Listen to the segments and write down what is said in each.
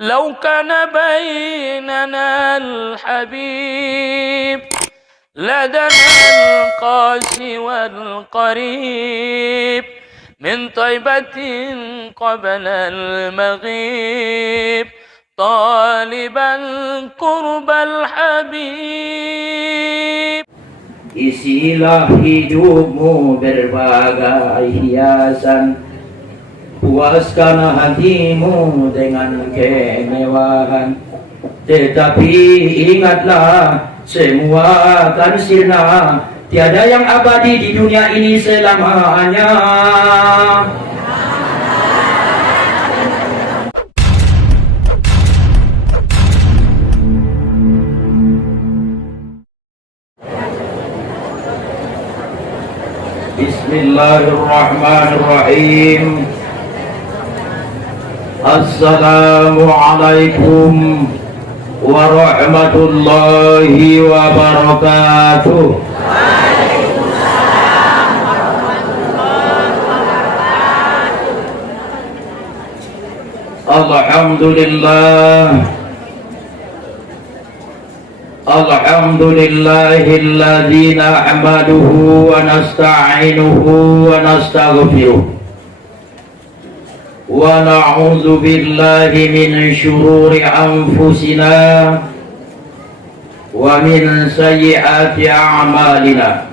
لو كان بيننا الحبيب لدنا القاسي والقريب من طيبة قبل المغيب طالبا قرب الحبيب. Isilah hidupmu berbagai hiasan, puaskan hatimu dengan kemewahan. Tetapi ingatlah, semua akan sirna, tiada yang abadi di dunia ini selamanya. Bismillahirrahmanirrahim. Assalamualaikum warahmatullahi wabarakatuh. Waalaikumsalam warahmatullahi wabarakatuh. Alhamdulillah. Alhamdulillahilladzi nahmaduhu wa nasta'inuhu wa nastaghfiruh wa na'udzu billahi min syururi anfusina wa min sayyiati a'malina.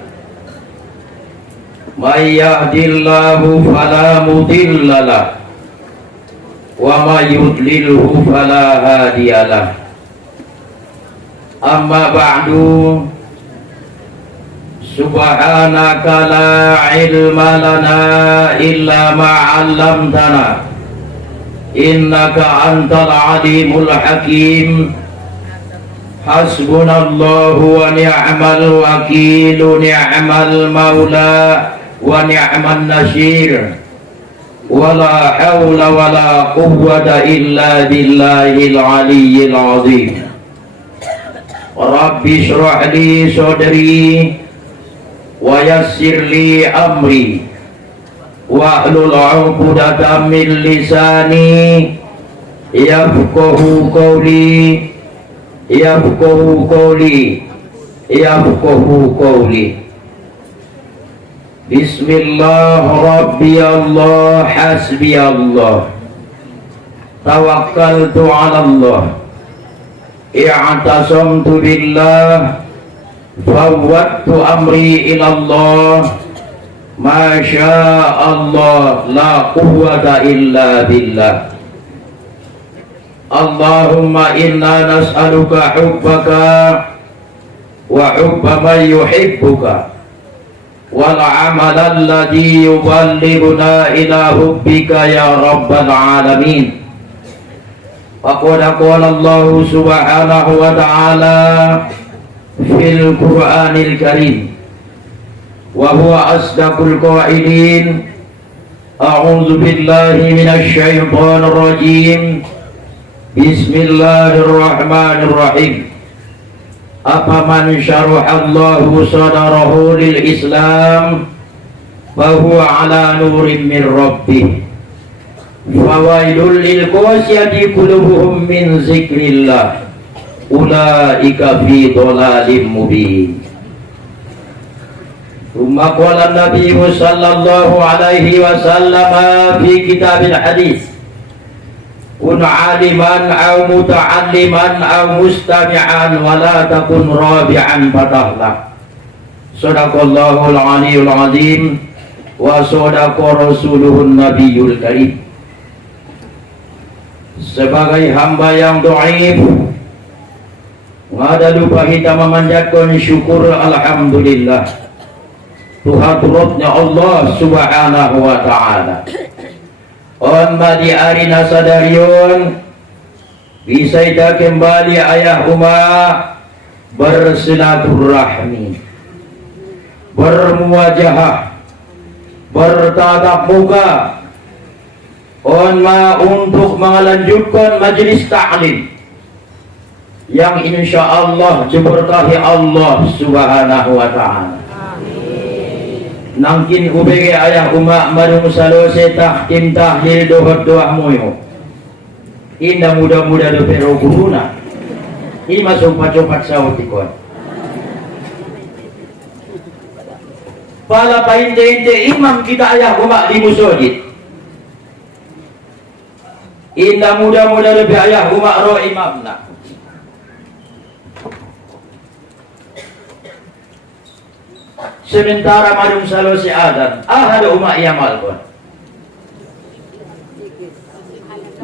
May yahdihillahu fala mudilla lahu wa may yudlilhu fala hadiya lahu. Amma ba'du, subhanaka la ilma lana illa ma 'allamtana innaka antal alimul hakim. Hasbunallahu wa ni'mal wakil, ni'mal maula wa ni'man nasir. Wala hawla wala quwwata illa billahil aliyyil azim. Rabbi shrah li sadri wa yassir li amri wahlul 'uqdatam min lisani yafqahu qawli yafqahu qawli yafqahu qawli. Bismillah rabbi Allah hasbi Allah tawakkaltu 'ala Allah i'tasamtu billah fawwadtu amri ilallah ma sya'allah la quwwata illa billah. Allahumma inna nas'aluka hubbaka wa hubba man yuhibbuka wal amala alladhi yuballighuna ila hubbika ya rabbal alamin. Faqad qala Allah subhanahu wa ta'ala fil Qur'anil Karim wa huwa asdaqul qailin. A'udzu billahi minasy syaithanir rajim. Bismillahirrahmanirrahim. Afaman syaraha Allahu sadarahu lil Islam fa huwa ala nurin min rabbih. Fawailul lil qasiyati qulubuhum min zikrillah ulaika fi dhalalim mubin. Thumma qala an-nabiy sallallahu alaihi wasallam fi kitabil hadis, kun aliman aw muta'alliman aw mustami'an wa la takun rabi'an fatahlah. Shadaqallahul aliyyul azim wa shadaqa rasuluhun nabiyul karim. Sebagai hamba yang dhaif, ngada lupa kita memanjatkan syukur alhamdulillah Tuhan turutnya Allah subhanahu wa ta'ala. On badi arina sadarion bisa kita kembali ayah umat bersilaturahmi, bermuwajahah, bertatap muka untuk melanjutkan majlis ta'lim yang insyaallah diberkahi Allah subhanahu wa ta'ala. Nangkin ubege ayah umak marung salose tahkim tahlil dohot doah moyo Indah muda-muda do pero guruna. Ini masuk copat sawat ikon. Pala painte-inte imam kita ayah umat di musjid. Indah muda-muda do ayah umat ro imamna. Sementara madung salo si Adam, ada umat yamal kon.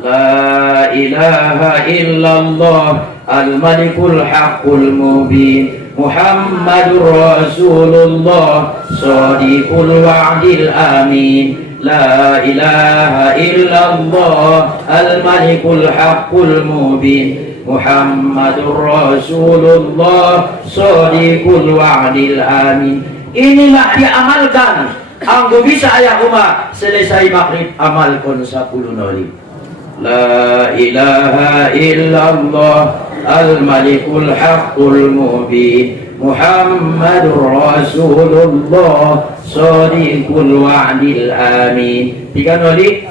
La ilaha illallah al-malikul haqqul mubin Muhammadur Rasulullah Shadiqul wa'dil amin. La ilaha illallah al-malikul haqqul mubin Muhammadur Rasulullah Shadiqul wa'dil amin. Inilah diamalkan. Anggo bisa ayah umat selesai maghrib amalkan 10 noli. La ilaha illallah al-malikul haqqul mubin Muhammadur Rasulullah Shadiqul wa'dil amin. 3 noli.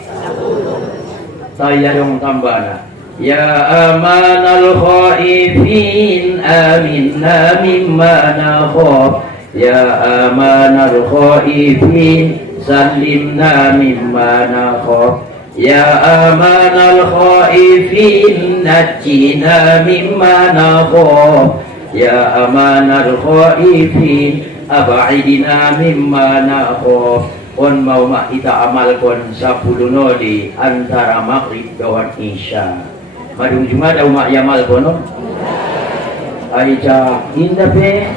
Saya dong tambahna. Ya amanal khaifin aminna mimma nakhaf. Ya amanal khaifin salimna mimma nakhaf. Ya amanal khaifin najjina mimma nakhaf. Ya amanal khaifin ab'idna mimma nakhaf. On mau mak kita amalkan 10 noli antara maghrib dan isya. Madung Jumat ada umat yamal kono. Aica indah pe.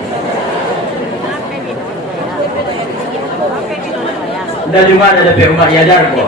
Dah Jumat ada pe umat yadar ko.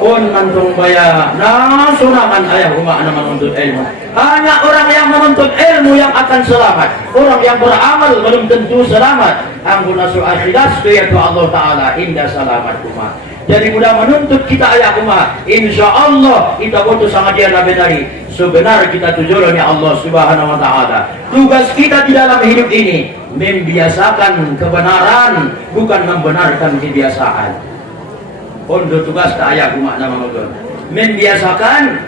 On mantung baya nah sunangan ayah umat na menuntut ilmu. Hanya orang yang menuntut ilmu yang akan selamat. Orang yang beramal belum tentu selamat. Ampun nasu akhirat yaitu Allah Ta'ala indah selamat umat. Jadi mudah menuntut kita ayah umat. Insya Allah kita butuh sangat dia nabi dari. Sebenar kita tujuan Allah Subhanahu Wa Ta'ala. Tugas kita di dalam hidup ini membiasakan kebenaran, bukan membenarkan kebiasaan. Untuk tugas ke ayah umat nama Allah. Membiasakan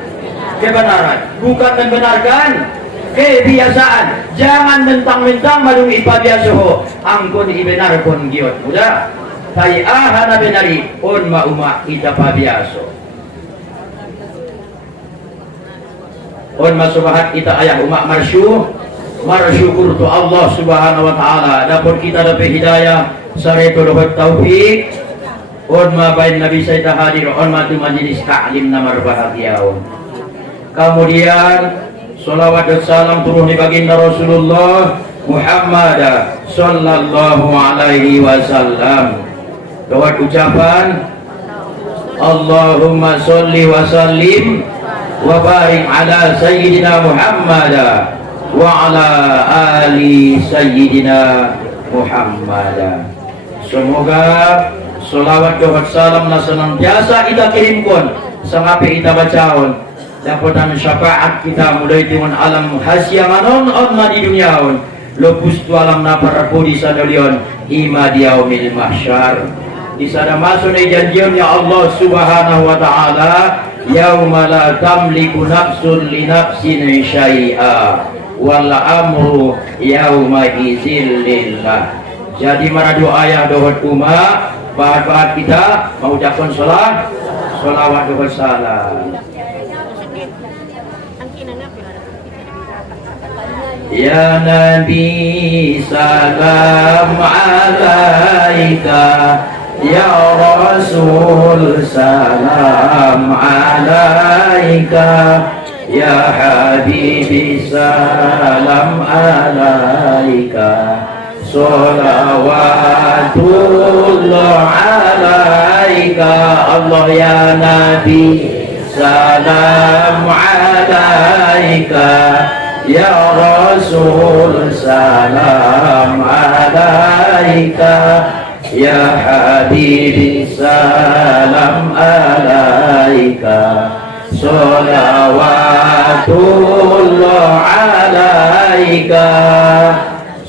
kebenaran, bukan membenarkan kebiasaan. Jangan mentang-mentang malum ipabiasoho angkon ibenarkon giot muda. Tai ahana benari on ma umat ita pabiaso. On masubahat kita ayah umat marsyukur tu Allah Subhanahu Wa Ta'ala. Dapat kita dapat hidayah, sareto dapat taufik. On ma bain Nabi Sayyid hadir on ma tu majlis ta'lim namar bahagiaun. Kemudian salawat dan salam turun di baginda Rasulullah Muhammad sallallahu alaihi wasallam. Lewat ucapan Allahumma sholli wa sallim wa barik ala sayyidina Muhammad wa ala ali sayyidina Muhammad. Semoga salawat dan salam senantiasa kita kirimkan sampai kita bacaon dapatan syafaat kita mulai dengan alam hasyanganon onna di duniaon lupus tu alam naparapu di sadalion ima di yaumil mahsyar. Di sana masuk ni janjian ya Allah Subhanahu Wa Ta'ala yauma la tamliku nafsun li nafsin syai'a wal amru yauma idzil lillah. Jadi mana doa ayah doa umat bahat-bahat kita mengucapkan salawat dan salam. Ya Nabi salam alaika, ya Rasul salam alaika, ya Habibi salam alaika, salawatullah alaika. Allah ya Nabi salam alaika, ya Rasul salam alaika, ya Habibi salam alaika, salawatullah alaika.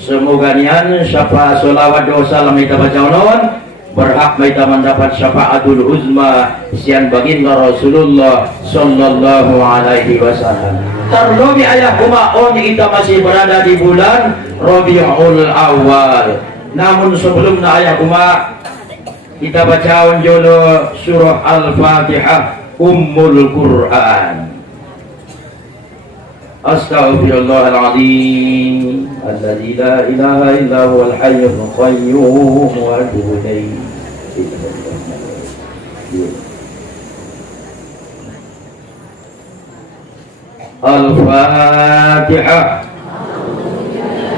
Semoga nian siapa salawat doa salam kita baca non berhak mereka mendapat syafaatul uzma sian baginda Rasulullah sallallahu alaihi wasallam. Terlebih ayah umat kita masih berada di bulan Rabiul Awal. Namun sebelumnya ayah umat kita baca dulu surah Al-Fatihah Ummul Quran. Astaghfirullahaladzim alladzi la ilaha illa huwal hayyul qayyum wa atubu ilaihi. Al-Fatihah.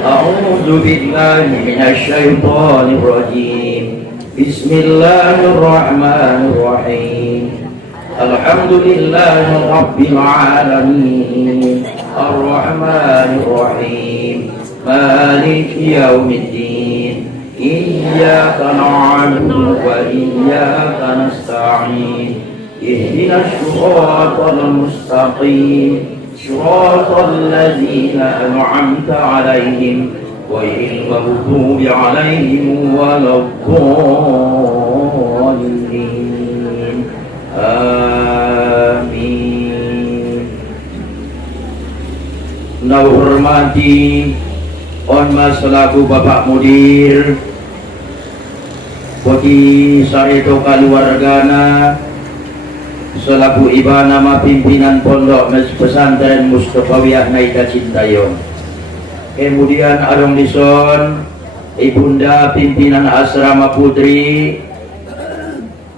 A'udzu billahi minasy syaithanir rajim. Bismillahirrahmanirrahim. Alhamdulillahi rabbil alamin. Ar-Rahmanir Rahim. Maliki yaumiddin. Iyyaka na'budu wa iyyaka nasta'in. Ihdinas siratal mustaqim. Siratal ladzina an'amta 'alaihim ghairil maghdubi 'alaihim waladdallin. Amin. Nah, hormati Onmas selaku Bapak Mudir, bagi sarito keluargana selaku iba nama pimpinan pondok pesantren Mustofawiyah Naika Cintayon. Kemudian Arong Lison, ibunda pimpinan asrama putri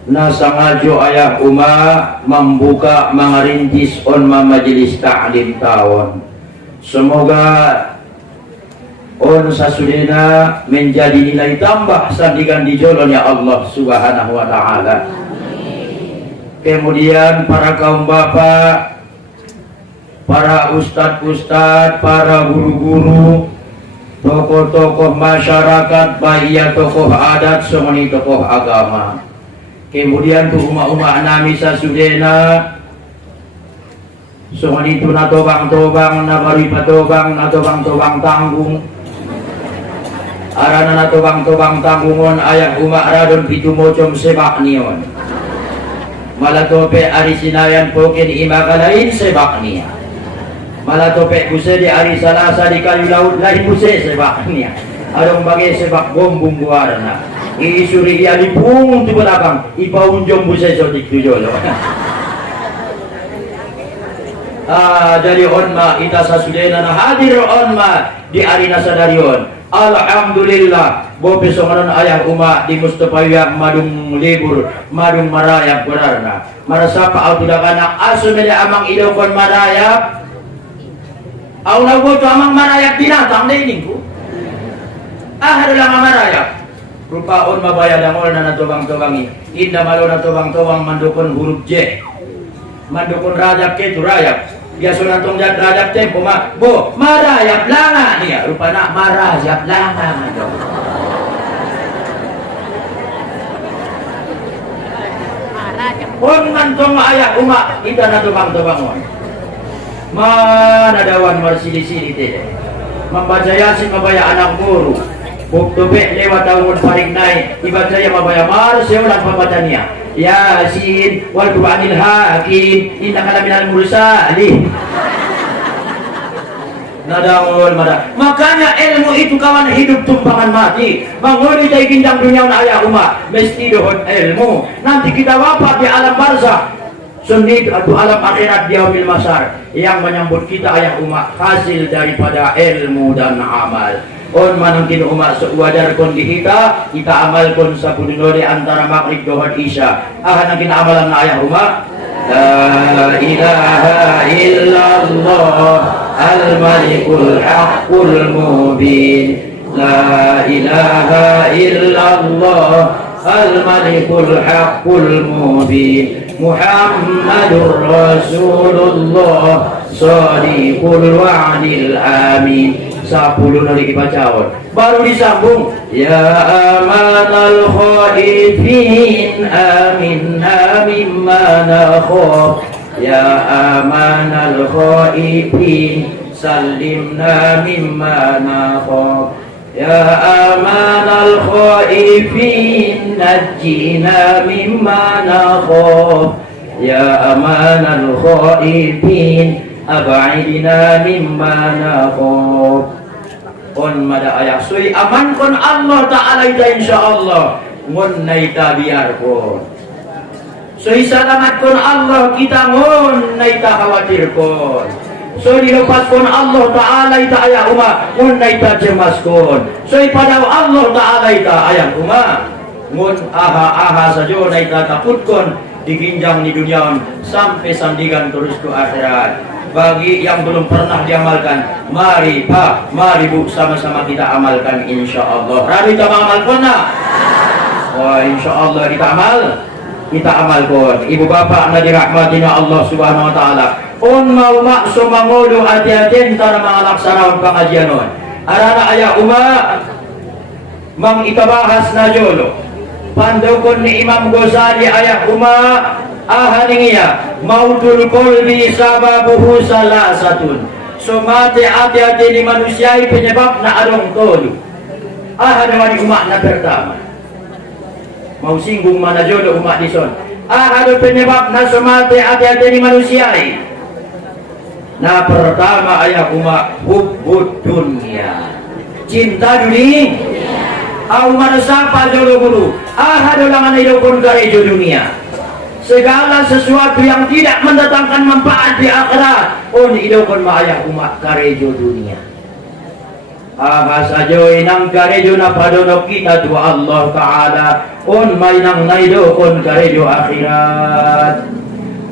nasangajo ayah umah membuka mengarintis onma majelis ta'lim tawon. Semoga on sasudena menjadi nilai tambah sandikan dijolon ya Allah subhanahu wa ta'ala. Kemudian para kaum bapak, para ustadz-ustadz, para guru-guru, tokoh-tokoh masyarakat, baik ya tokoh adat, semuanya tokoh agama. Kemudian tu umat-umat nami sasudena semuanya itu natobang-tobang, nabari patobang, natobang-tobang tanggung. Arana natobang-tobang tanggungon ayah umat radon pitu mocom sebak nion. Malah tope ari sinayan pokin imakalain sebak nia. Malah tope buse di hari Salasa di kayu laut lain buse sebak nia. Adong bagai sebak gombung buarna. Isuri dia lipung tu belakang. Ipaunjong buse sotik tujolo. Jadi onma ita sasudena na hadir onma di arina sadarion. Alhamdulillah bope songanon ayah umat di Mustofawiyah madung libur madung marayap berarna marasapa au tidak anak asumele amang idokon marayap au lago to amang marayap binatang deh ningku adalah marayap rupa on mabaya dangol na natobang-tobangi inda malo natobang-tobang mandukon huruf J mandukon rajab ke tu rayap biasa nantong jat rajab tempo bo marayap langa nih rupana marayap langa pun nantong ayah umat kita natobang-tobangon mana dawan marsili-sili teh membaca yasin mabaya anak guru bukto be lewat tahun paling naik ibadah saya mabaya marse ulang pembacanya Yasin wal Qur'anil Hakim innaka laminal mursalin. Nadawul mada. Makanya ilmu itu kawan hidup tumpangan mati. Mangoni tay ginjang dunia ayah umat mesti dohon ilmu. Nanti kita wafat di alam barzakh. Sunnit atau alam akhirat di yaumil masar yang menyambut kita ayah umat hasil daripada ilmu dan amal. On manangkin umat sewadar kon kita amalkan sabunulori antara maghrib dohad isya. Nangkin amalan na ayah umat. La ilaha illallah al-malikul haqqul mubin. La ilaha illallah al-malikul haqqul mubin. Muhammadur Rasulullah shadiqul wa'dil amin. 10 dari bacaon baru disambung ya amanal khaifin aminna mimma nakhaf ya amanal khaifin salimna mimma nakhaf Ya amanal khaifin najjina mimma nakhaf. Ya amanal khaifin ab'idna mimma nakhaf. On mada ayah sui aman kon Allah Ta'ala ita insyaallah ngon naita biar kon sui selamat kon Allah kita ngon naita khawatir kon sui dilepas kon Allah Ta'ala ita ayah umma ngon naita cemas kon sui pada Allah Ta'ala ita ayah umma ngon aha saja naita takut kon diginjang di dunia sampai sandigan terus ke akhirat. Bagi yang belum pernah diamalkan, mari Pak, mari Bu, sama-sama kita amalkan insyaallah. Rari kita amalkan nak? Wah, insyaallah kita amalkan. Ibu bapak na dirahmatina Allah Subhanahu wa taala. On mau maksum mangulu hati-hati antara mangalaksanaon pengajian on. Arana ayah umat mang itabahas na jolo. Pandukon ni Imam Ghazali ayah umat ahaniya mautul qalbi sababuhu salasatun. So mati hati-hati di manusia penyebab na adong tolu. Ahani umat na pertama. Mau singgung mana jodoh umat di son. Ahadu penyebab na sumati hati-hati di manusia. Nah pertama ayah umat hubbud dunia. Cinta dunia. Au manusia apa jodoh guru. Ahadu langan hidupun karejo dunia. Segala sesuatu yang tidak mendatangkan manfaat di akhirat on hidupun ayah umat karejo dunia. Saja inang karejo na padonok kita tu Allah Ta'ala on mainang naido on karejo akhirat.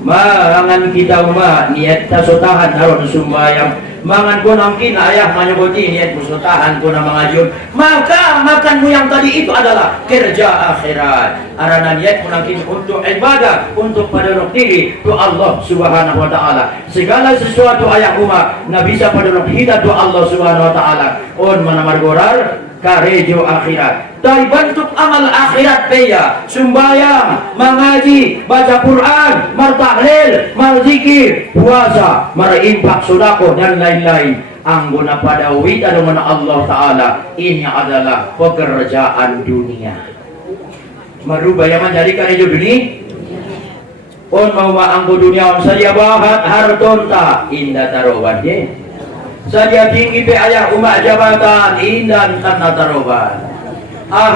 Mangan kita umat niat tasotahan haron sumbayang mangan ko nangkin ayah menyeboti niat musotahan ko na mangajun maka makanmu yang tadi itu adalah kerja akhirat. Arana niat mo nangkin untuk ibadah untuk padonok diri tu Allah Subhanahu wa taala. Segala sesuatu ayah umat na bisa padonok kita tu Allah Subhanahu wa taala on manamargorar karejo akhirat. Dari bentuk amal akhirat peya sumbayang, mengaji, baca Quran, martahlil, marzikir, puasa, merimpak sodako dan lain-lain. Anggona pada wita dengan Allah Ta'ala. Ini adalah pekerjaan dunia. Merubah yang menjadi karejo dunia. On mau anggo dunia on saja bahat hartonta indah taroban ye. Saja tinggi pe ayah umat jabatan indah tanah taroban.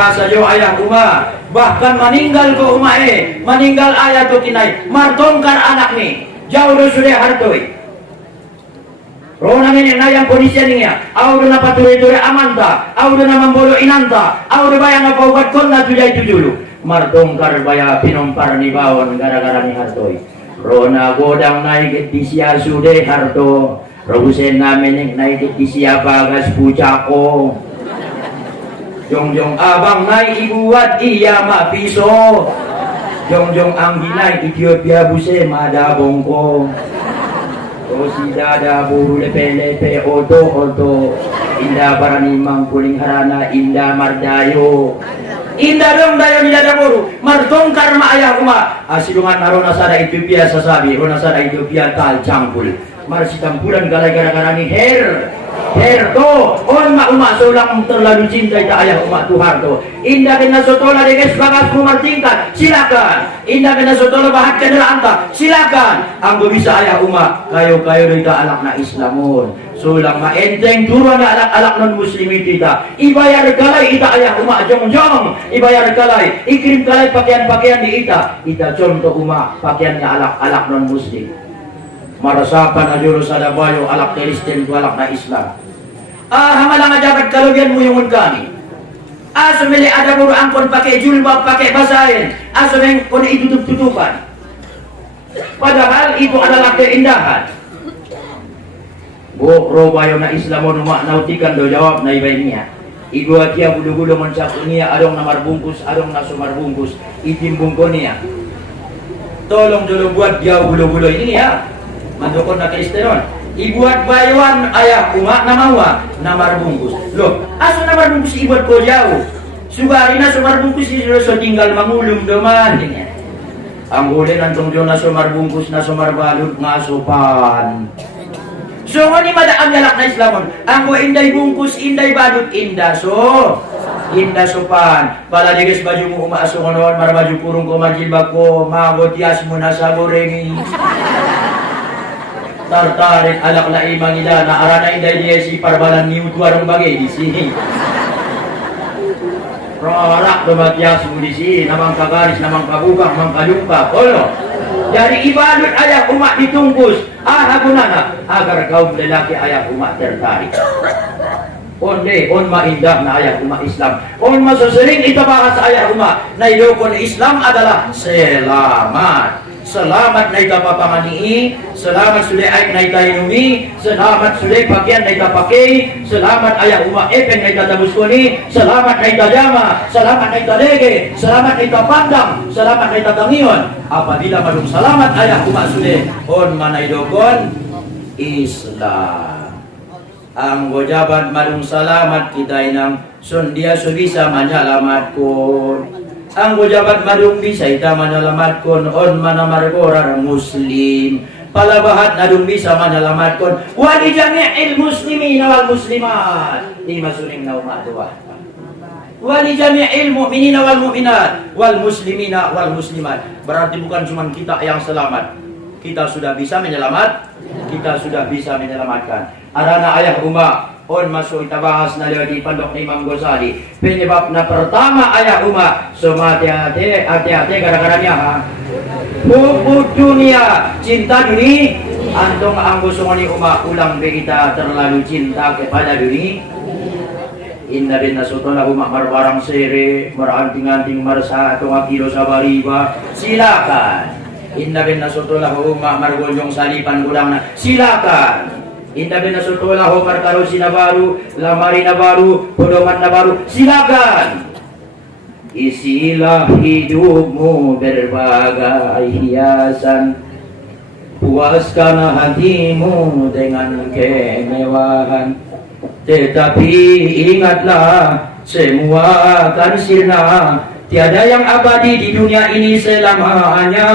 Saja ayah umat bahkan meninggal ke umat meninggal ayah tu kinai martongkar anak ni jauh sudah hartoi rona ini yang kondisi ni ya au na paturi-turi amanta au na mambolo inanta au bayang apa ubat konna tujai tujulu martongkar baya pinompar ni bawon gara-gara ni hartoi rona godang naik di sia sude harto robusen namen naik di sia bagas pucako Jongjong abang naik ibuat iya ma piso. Jongjong anggi naik Ethiopia buse mada bongkong. Tosi dada buru lepe-lepe oto. Indah barani mangkuling harana indah mardayo. Indah dong dayo di dada buru. Martongkar ma ayah uma. Asidungan arona sada Ethiopia sasabi. Rona sada Ethiopia tal cangkul. Marsi campuran galai gara-gara ni Herto, on mak umat seorang terlalu cinta ita ayah umat Tuhan tu. Indah kena sotola dengan sebagas tingkat, silakan. Indah kena sotola bahat kendala anta, silakan. Anggo bisa ayah umat, kayo ita anak na Islamun. Sulang ma enteng turun anak non muslim kita. Ibayar kalai ita ayah umat jong, ibayar kalai, ikirim kalai pakaian-pakaian di ita. Ita contoh umat pakaiannya alak non muslim. Marasapan ajurus ada bayo alak Kristen tu alak na Islam. Hamalang ajabat kalubian mo yung kami. Sumili ada buru angkon pakai julbab pakai basahin. Sumili kon itutup-tutupan. Padahal itu adalah keindahan. Bu robayo na Islam mo nautikan do jawab na ibainya. Ibu akia bulu-bulu mencakunia adong na marbungkus adong na sumarbungkus itimbung konia. Tolong dulu buat dia bulu-bulu ini ya. Mandokon na Kristenon. Ibuat bayuan ayah umat namawa namar bungkus. Loh, aso namar bungkus ibuat ko jauh. Sugarina sumar bungkus itu so tinggal mangulum doman ini. Ang huli nantong jo na sumar bungkus na sumar balut ngasupan. So ngoni madaan yalak na Islamon. Ang ko inday bungkus, inday badut, indah so. Indah sopan. Pala digas baju mo umaasong noon, mara baju kurung ko manjilbab ko, magotias mo na sa gorengi. Tartarin alak la imang ila na arana inday diya si parbalan ni utwarong bagay di sini. Rorak dumatias mo di sini, namang kagaris, namang kabukang, namang kalumpa. Olo. Dari ibadut ayah umat ditungkus. Gunana agar kaum lelaki ayah umat tertarik. On maindah na ayah umat Islam. On masasering itabahas ayah umat na ilokon Islam adalah selamat. Selamat na itapapamanii, selamat sudah aik na itainumi, selamat sudah pakaian na itapakai, selamat ayah umat epeng na itatabuskoni, selamat na itajama, selamat na italege, selamat na itapandang, selamat na itatangion. Apabila madung selamat ayah umat sudah on manaidokon Islam. Ang wajabat madung selamat kita inang sundia subisa menyelamatkan. Ang wajabat madung bisa ita menyelamatkan on mana margorar muslim. Palabahat nadung bisa menyelamatkan wali jami'il muslimin wal muslimat. Di masuling na umadwa. Wali jami'il mu'minin wal mu'minat wal muslimina wal muslimat. Berarti bukan cuma kita yang selamat. Kita sudah bisa menyelamatkan. Arana ayah umat on masuk kita bahas na di Pondok Imam Ghazali. Penyebab na pertama ayah umat. So hati-hati gara-gara niya ha. Hubud dunia, cinta dunia. Antong ang gusto ni umat ulang kita terlalu cinta kepada dunia. Inna bin nasutona umat marbarang sere, maranting-anting marsa atong akilo sa bariba. Silakan. Inna bin nasutona umat margolyong salipan gulang na. Silakan. Indah bin Nasrullah Homar Karusi na baru, lamari na baru, podoman na baru, silakan. Isilah hidupmu berbagai hiasan, puaskan hatimu dengan kemewahan. Tetapi ingatlah, semua akan sirna, tiada yang abadi di dunia ini selamanya.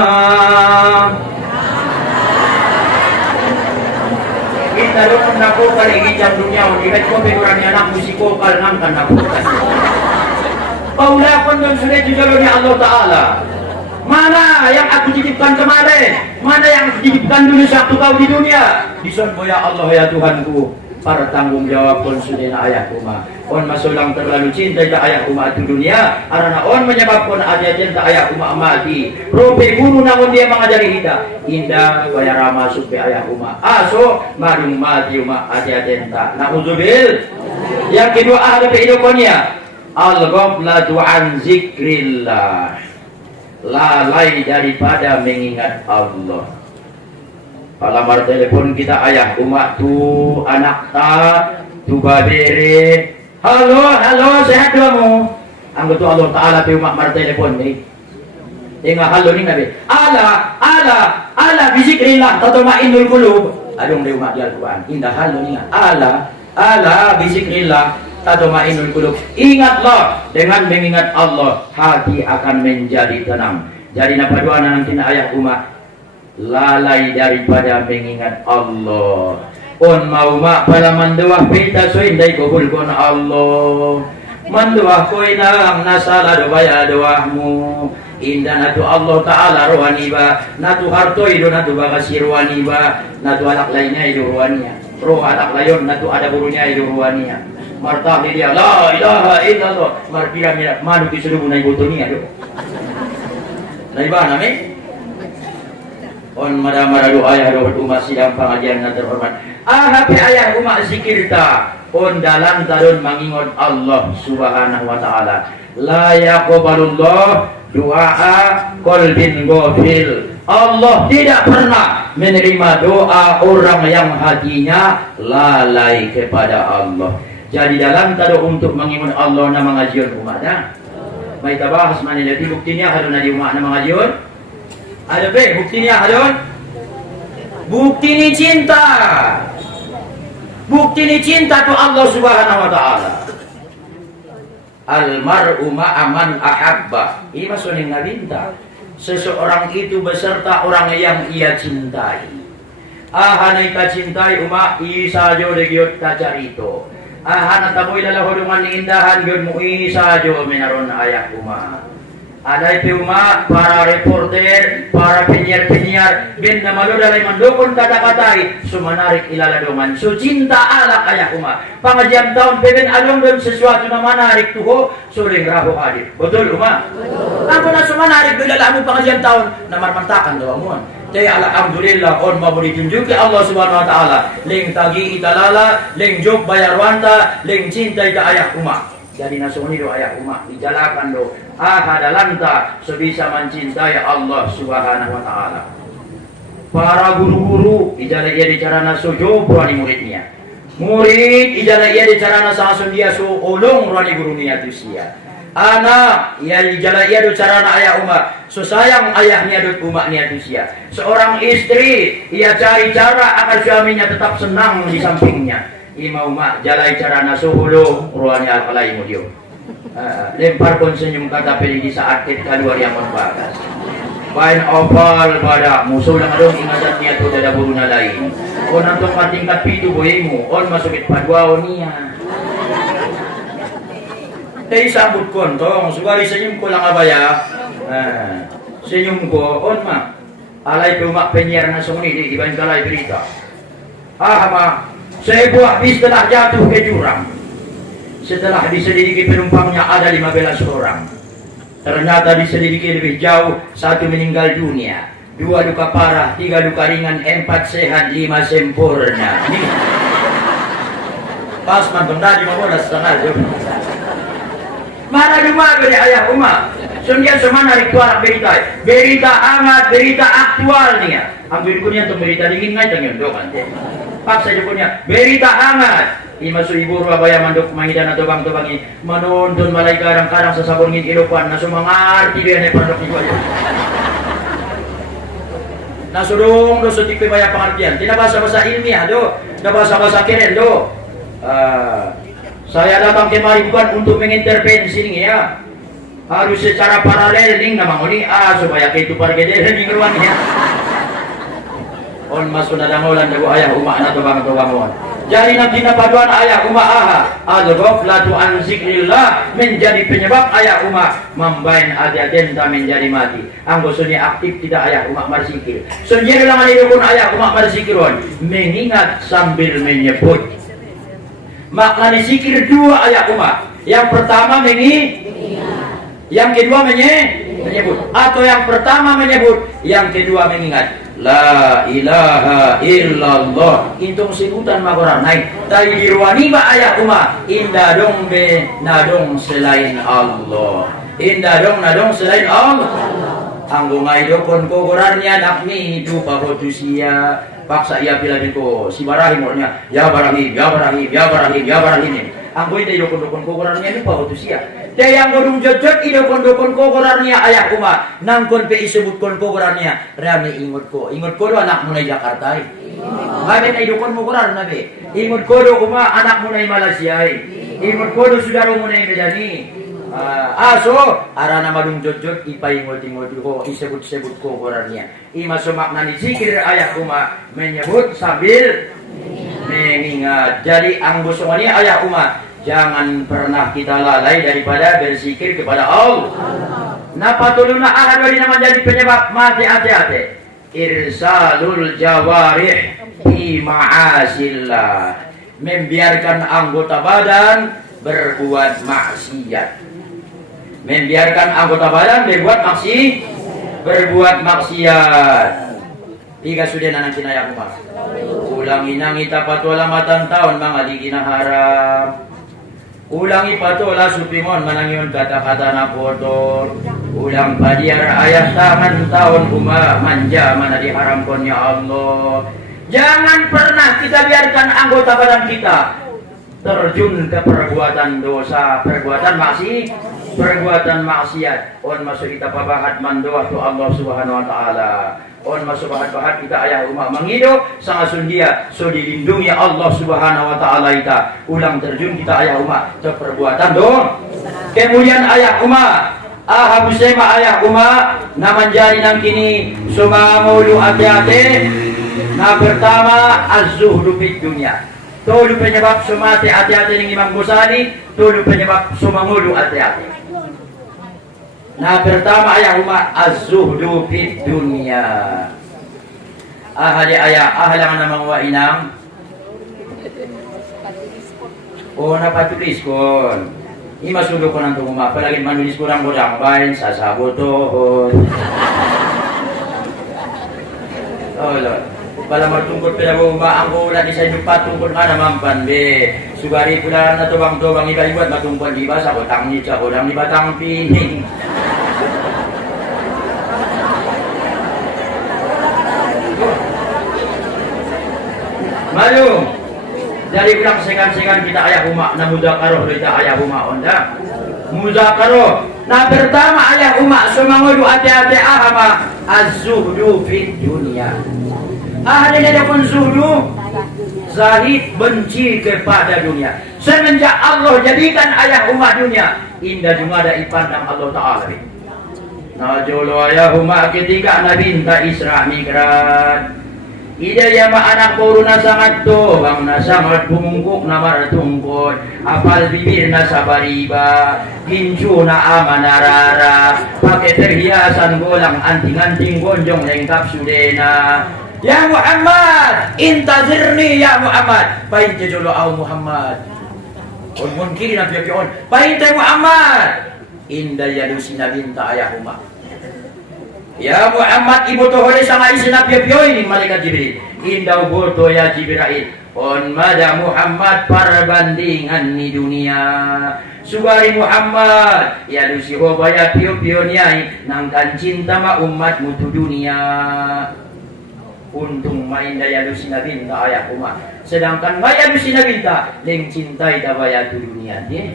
Kita doon nakukal igit dunia, ikat ko piguran niya anak musikokal nang nakukal. Paulakon doon sulit juga ni Allah Ta'ala. Mana yang aku titipkan kemarin? Mana yang aku titipkan dulu satu kau di dunia? Dison mo ya Allah ya Tuhanku. Para tanggung jawab pun sudah na ayah kuma. On masulang terlalu cinta ke ayah kuma itu dunia. Karena on menyebabkan aja cinta ayah kuma mati. Prope guru namun dia mengajari kita. Indah bayar masuk ke ayah kuma. Aso madung mati uma aja cinta. Nauzubil. Yang kedua ahli kehidupannya. Al-ghaflatu an zikrillah. Lalai daripada mengingat Allah. Palamar telepon kita ayah umat tu anak ta tu babere. Halo sehat kamu? Anggo tu Allah Taala pe umat mar telepon ni. Ingat halo ni nabi. Ala bizikrillah tatma'innul qulub. Adong de umat dia Quran. Indah halo ni. Ala bizikrillah tatma'innul qulub. Ingatlah dengan mengingat Allah hati akan menjadi tenang. Jadi napa doa nanti ayah umat lalai daripada mengingat Allah. On mau mak pala manduah pita so indai kabul kon Allah. Manduah ko inang nasala doa doahmu. Indah natu Allah Ta'ala rohani ba, natu harto ido natu bakasir rohani ba, natu anak lainnya ido rohaniya. Roh anak layon natu ada burunya ido rohaniya. Martah dia la ilaha illallah. Marpira mira manu kisudu bunai botonia do. Naiba nami on marah-marah doa ayah doa umat sidang pengajian yang terhormat. Hape ayah umat zikir ta on dalam tarun mengingat Allah Subhanahu wa taala. La yaqbalullah du'a qalbin ghafil. Allah tidak pernah menerima doa orang yang hatinya lalai kepada Allah. Jadi dalam tarun untuk mengingat Allah na mengajian umat dah. Mai tabahas mana jadi buktinya haruna di umat na mengajian. Ada be buktinya ada. Bukti ni cinta. Bukti ni cinta tu Allah Subhanahu wa taala. Al mar'u ma'a man ahabba. Ini maksudnya nabinta. Seseorang itu beserta orang yang ia cintai. Ahanay ta cintai uma isa jo de gyud ta carito. Ahan tamoy lalahudungan ni indahan gyud mo isa jo minaron ayak uma. Aday piuma para reporter, para penyiar-penyiar, bin na maludalay mandukon kata-katay, sumanarik ilaladungan. So cinta alak ayak uma. Pangajian taon peben along doon sesuatu na manarik tuho, suling raho adit. Betul uma? Betul. Ako na sumanarik doon lalamu pangajian taon na marmantakan daw amon. Kaya alhamdulillah on mabulitin ke Allah subhanahu wa ta'ala. Ling tagi italala, ling jok bayarwanta, ling cinta ita ayak uma. Jadi nasuni do ayak uma, dijalakan do ahadalanta sebisa mencintai Allah subhanahu wa ta'ala. Para guru-guru ijala ia dicarana sojo ruani muridnya. Murid ijala ia dicarana sasun dia so olong ruani guru nia tu sia. Anak ia ijala ia do carana ayah uma so sayang ayahnya do umaknya tu sia. Seorang istri ia cari cara agar suaminya tetap senang di sampingnya. Ima umak jalai carana so olong ruani alkalai mudio. Lempar pun senyum kata pilih di saat kita luar yang membakas. Pain opal pada musuh lang adong ingatan niya to dada buru na lain. O nantong patingkat pitu boyemu, on masukit padwao niya. Tay sambut kontong, sugari senyum ko lang abaya. Senyum ko, on ma. Alay pumak penyiar na sumuni di iban kalay berita. Ma, saya buah bis telah jatuh ke jurang. Setelah diselidiki penumpangnya ada 15 orang. Ternyata diselidiki lebih jauh, 1 meninggal dunia, 2 luka parah, 3 luka ringan, 4 sehat, 5 sempurna. Pas mantong tadi mau setengah jam. Mana rumah dari ayah uma? Sundian semana ritual berita, berita hangat, berita aktual nih ya. Ambil punya untuk berita dingin ngai jangan dokan. Pas saja punya berita hangat. Imasu ibu Surabaya manduk mangidan atau bang bangi menonton malai karang-karang sesabun ngin ilupan nasu mengerti dia nih pondok itu aja. Nasudung do sutik banyak pengertian. Tidak bahasa-bahasa ilmiah do, tidak bahasa-bahasa keren do. Saya datang kemari bukan untuk mengintervensi nih ya. Harus secara paralel nih namang ini supaya itu pargedel nih ruangnya. On masuk na dangolan dago ayah umak na tubang mon. Jadi nanti napaduan ayah umak al-ghaflatu an zikrillah menjadi penyebab ayah umak membain adadenta menjadi mati. Anggo sunya aktif tidak ayah umak berzikir. Sunya lang alipun ayah umak berzikiron mengingat sambil menyebut. Makna zikir 2 ayah umak. Yang pertama yang kedua menyebut. Atau yang pertama menyebut, yang kedua mengingat. La ilaha illallah. Intung sebutan magoran naik. Tadi dirwani ba ayah uma. Indah dong be nadong selain Allah. Indah dong nadong selain Allah. Anggo ngai dokon ko gorarnya nakmi hidup pabotusia. Paksa ia bilang ko si Barahim orangnya. Ya Barahim, ya Barahim, ya Barahim, ya Barahim. Anggo ide dokon ko gorarnya ni pabotusia. Yang godung jojot ida kondokon kokorannya ayah kuma nangkon pe isebut kon kokorannya rame ingut ko do anak munai Jakarta ngabe na idukon mo koran nabe ingut ko do kuma anak munai Malaysia ingut ko do saudara munai Medani aso arana madung jojot ipa ingut ko isebut kokorannya ima makna ni zikir ayah kuma menyebut sambil mengingat. Jadi anggusongani ayah kuma jangan pernah kita lalai daripada berzikir kepada Allah. Napatuluna ahad wali nama jadi penyebab mati hati-hati. Irsalul jawarih fi ma'asillah. Membiarkan anggota badan berbuat maksiat. Membiarkan anggota badan berbuat maksiat. 3 sudah nanang kinaya kumas. Ulangi nang itapatualamatan taon mga di kinaharap. Ulangi patola supimon manangion kata-kata na kotor. Ulang padiar ayat tangan tahun manja mana diharamkan ya Allah. Jangan pernah kita biarkan anggota badan kita terjun ke perbuatan dosa, perbuatan maksiat. On masuk kita pabahat mandoa tu Allah Subhanahu wa taala. On masuk bahat-bahat kita ayah umat mengido sangat sundia so dilindungi Allah Subhanahu wa taala kita. Ulang terjun kita ayah umat ke perbuatan dosa. Kemudian ayah umat habusema ayah umat naman jari nang kini sumamulu hati-hati Nah pertama az-zuhdu fid dunya. Tulo penyebab sumati hati-hati ng Imam Ghazali, tulo penyebab sumangulu hati-hati. Nah pertama ayah umat az-zuhdu fid dunya. Ahli ayah ahlang namang wa inang. Oh napatulis kon. Ima sudo ko nang tunguma palagi manulis kurang-kurang bain sa sabotohon. Oh Lord. Pala matungkol pala mo ang ulan isa yung patungkol nga naman panbe. Sugari pula na tubang-tubang iba-iba matungkol iba sa kotang ni sa kulang iba tang pining. Malum. Dari bilang segan-segan kita ayah umat na mudakaroh kita ayah umat onda. Mudakaroh. Nah pertama ayah umat sumangulu hati-hati ahama az-zuhdu fid dunya. Ahli pun zuhdu zahid benci kepada dunia. Semenjak Allah jadikan ayah umat dunia, indah cuma ada ipandang Allah Ta'ala. Nah jolo ayah umat ketika Nabi minta Isra Mi'raj. Ida ya ma anak koruna sangat to, bang na sangat bungkuk na maratungkot, apal bibir na sabariba, ginju na amanarara, pakai perhiasan golang anting-anting gonjong lengkap sudena. Ya Muhammad, intazirni ya Muhammad. Painte jolo au Muhammad. On kiri na pion. Painte Muhammad. Inda yadusi na binta ayah umat. Ya Muhammad ibu to hole sa isi na pion ni malaikat Jibril. Inda boto ya Jibril. On mada Muhammad perbandingan ni dunia. Sugari Muhammad yadusi ho baya pion yai nangkan cinta ma umat mutu dunia. Untung main daya lusina binta ayah umat. Sedangkan maya lusina binta leng cintai ta baya tu dunia ni.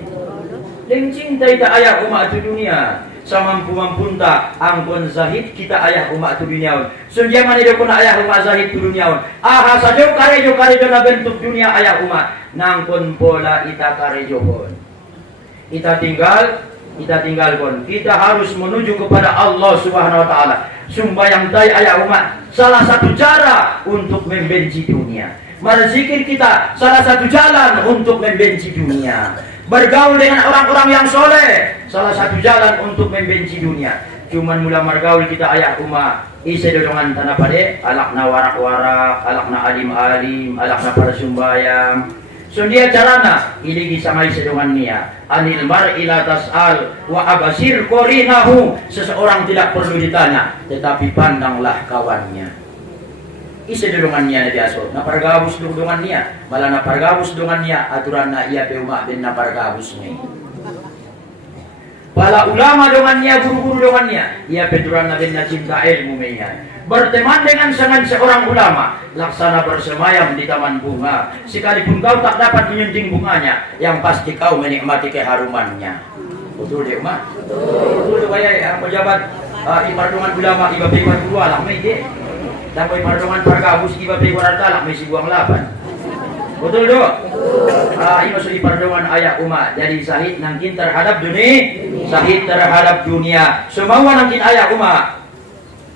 Leng cintai ta ayah umat tu dunia. Samampu-mampunta angkon zahid kita ayah umat tu dunia. Sundia manido kuna ayah umat zahid tu dunia. Aha sajo karejo na bentuk dunia ayah umat. Nangkon pola ita karejo pon. Ita tinggalkan. Kita harus menuju kepada Allah Subhanahu wa taala. Sumbayang tay ayah umat salah satu cara untuk membenci dunia. Berzikir kita salah satu jalan untuk membenci dunia. Bergaul dengan orang-orang yang soleh salah satu jalan untuk membenci dunia. Cuman mula bergaul kita ayah umat isi dodongan tanah pade, alakna warak-warak, alakna alim-alim, alakna para sumbayang. So dia carana iligi samai sedongan niya anil mar'ila tas'al wa abasir qorinahu. Seseorang tidak perlu ditanya tetapi pandanglah kawannya. Isi dolongan niya na biaso napargabus dolongan niya malah napargabus dolongan niya aturan na iya peuma ben napargabus niya. Pala ulama dolongan niya guru-guru dolongan niya iya peturan na ben na cinta ilmu niya. Berteman dengan seorang ulama, laksana bersemayam di taman bunga. Sekalipun kau tak dapat menyunting bunganya, yang pasti kau menikmati keharumannya. Betul deh, Mak? Betul deh, yang pejabat ipardungan ulama, iba pekor dua lah, may di. Dan ipardungan pargabus, iba pekor artalak, may sibuang laban. Betul deh? Iba so ipardungan ayah umat. Jadi sahid nangkin terhadap dunia, sahid terhadap dunia. Semua nangkin ayah umat.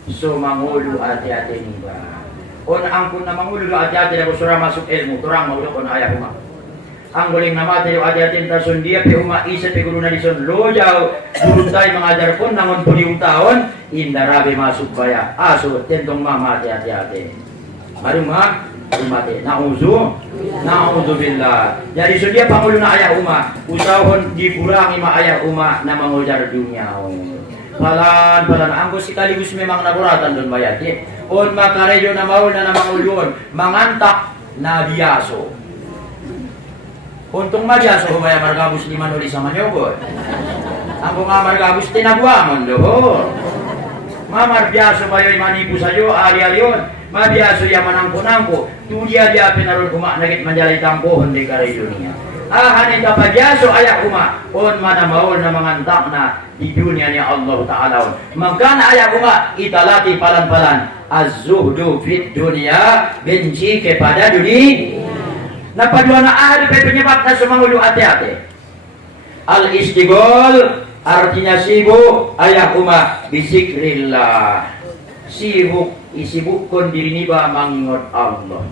So mangulu hati-hati ni ba. On angkun na mangulu hati-hati na kusura masuk ilmu turang maulo kon ayah umat. Ang guling nama tayo hati-hati ta sundia pe umat isa pe guru na dison lojaw guru tay mengajar pun nangon puliung taon indarabe masuk baya. Aso tentong mama hati-hati. Mari ma umate nauzu billah. Jadi sundia pangulo na ayah umat usahon dikurangi ma ayah umat na mangujar dunia. Palan anggo sekaligus memang naburatan don bayati. On makarejo na maul na namangulyon mangantak na biaso. Untung mabiaso humaya margabus di manuli sa manyogot. Anggo nga margabus tinabuamon doho. Mamar biaso bayoy manipu sayo ali-alion. Mabiaso ya manangko-nangko. Tudia dia penaron umak nagit manjalay tampohon di karejo niya. Ahanin kapabiaso ayah umat on mana maul na mangantak na di dunia ni Allah Ta'ala. Magkana ayah umat italati palan-palan az-zuhdu fit dunia, benci kepada dunia. Napadua na ahli penyebab na sumangulu hati-hati. Al-istighol artinya sibuk ayah umat bisikrillah. Sibuk isibukkan diri niba mangingot Allah.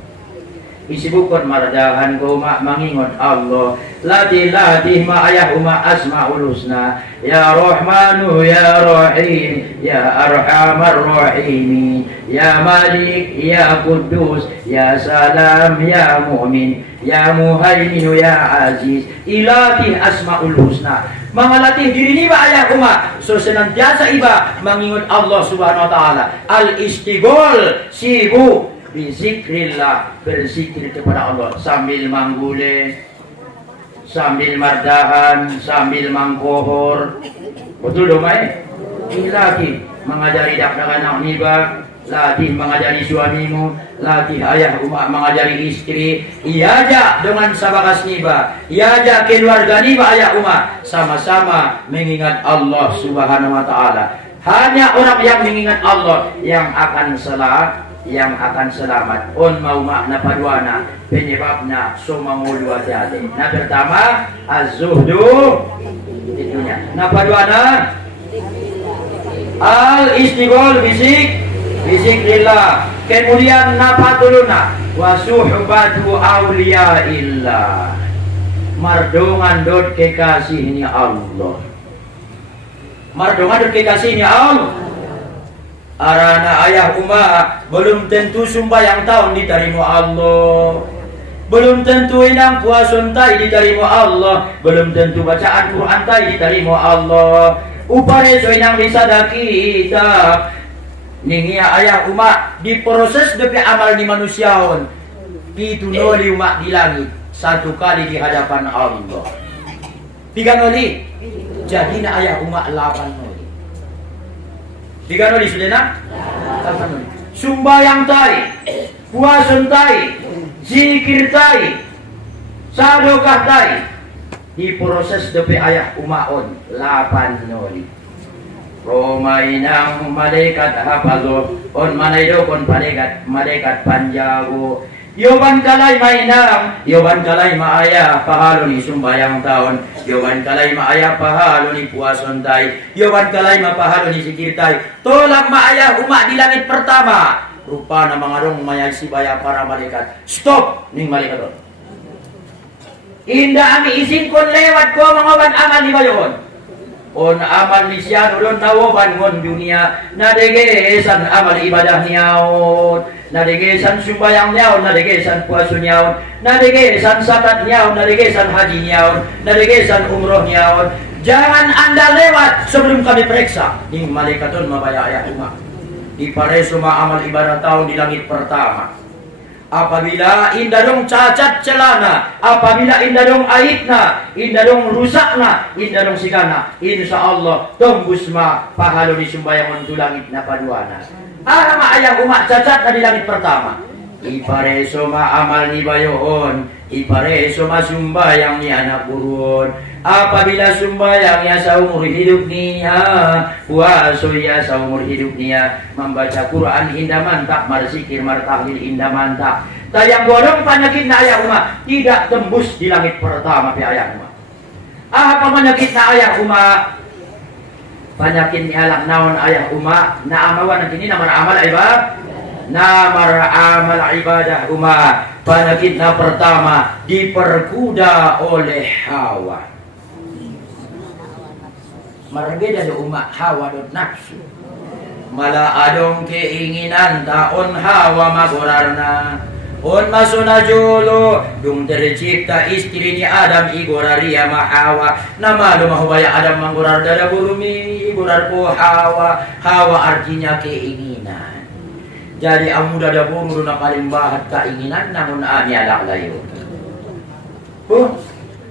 Isibukkan maradahan ko mangingot Allah. Latih ma ayah uma asmaul husna. Ya Rahmanu ya Rahim ya Arhamar Rahimin ya Malik ya Quddus ya Salam ya Mu'min ya Muhaimin ya Aziz. Ilatih asmaul husna. Mengalatih diri niba ayah uma so senantiasa iba mengingat Allah subhanahu wa ta'ala. Al-istighol sibuk bizikrillah, berzikir kepada Allah sambil manggule, sambil mardahan, sambil mangkohor. Betul dong, Mai? Latih mengajari dak-dak anak niba, latih mengajari suamimu, latih ayah umat mengajari istri. Iajak dengan sabakas niba, iajak keluarga niba ayah umat sama-sama mengingat Allah subhanahu wa ta'ala. Hanya orang yang mengingat Allah yang akan selamat. On mau makna paduana penyebabnya sumangulu ajade. Nah pertama az-zuhdu itunya. Nah paduana al-istighol bizikrillah. Kemudian napatuluna wasuhbatu auliyaillah. Mardongan dot kekasihnya Allah. Mardongan dot kekasihnya Allah. Arana ayah umat belum tentu sembahyang tahun diterima Allah, belum tentu inang puasun tai diterima Allah, belum tentu bacaan Quran tai diterima Allah. Upare so inang bisada kita ningia ayah umat diproses depi amal di manusiaon itu noli umat di langit satu kali di hadapan Allah. Tiga noli jadi na ayah umat 8 noli. Tiga noli sudah nak? Sumbayang tai, puasun tai, zikir tai, sadokah tai, diproses depi ayah umaon 8 noli. Romainang malaikat hafazo, on manaido kon malaikat panjago. Yoban kalay mainang, yoban kalay maaya pahalo ni sumbayang taon, yoban kalay maaya pahalo ni puason tay, yoban kalay mapahalo ni sikir tay. Tolak maaya umat di langit pertama. Rupa na mga rong mayay sibaya para malaikat. Stop ning malaikat. Inda ami isin kon lewat ko mga wan amal ni bayon. On amal ni siya nulon nawaban ngon dunia nadegesan amal ibadah niyaon, nadegesan sumbayang niyaon, nadegesan puaso niyaon, nadegesan sakat niyaon, nadegesan haji niyaon, nadegesan umroh niyaon. Jangan anda lewat sebelum kami periksa. Ning malaikaton mabaya umat. Ipareso amal ibadah tahun di langit pertama. Apabila indah dong cacat celana, apabila indah dong aibna, indah dong rusakna, indah dong sigana, insya Allah tembus ma pahalo di sumbayang untuk langit na paduana. Ma ayang umat cacat na di langit pertama. Ipareso ma amal ni bayoon, ipareso ma sumbayang ni anak buruon. Apabila sumbayangnya seumur hidup niya, puaso ya seumur hidup niya, membaca Quran indah mantap, berzikir martahlil indah mantap. Tayang bodong penyakit na ayah umat tidak tembus di langit pertama pi ayah umat. Apa penyakit na ayah umat? Penyakit ni alam naon ayah umat? Na amawan nanti ini namar amal ibadah. Namar amal ibadah umat. Penyakit na pertama diperkuda oleh hawa. Marbeda do umat hawa dot nafsu. Mala adong keinginan taon hawa magorarna. On masuna jolo dung tercipta istri ni Adam igoraria mahawa. Nama do mahubaya Adam manggorar dada burumi igorar ko hawa. Hawa artinya keinginan. Jadi amu dada buru na paling bahat keinginan namun ani alak layo.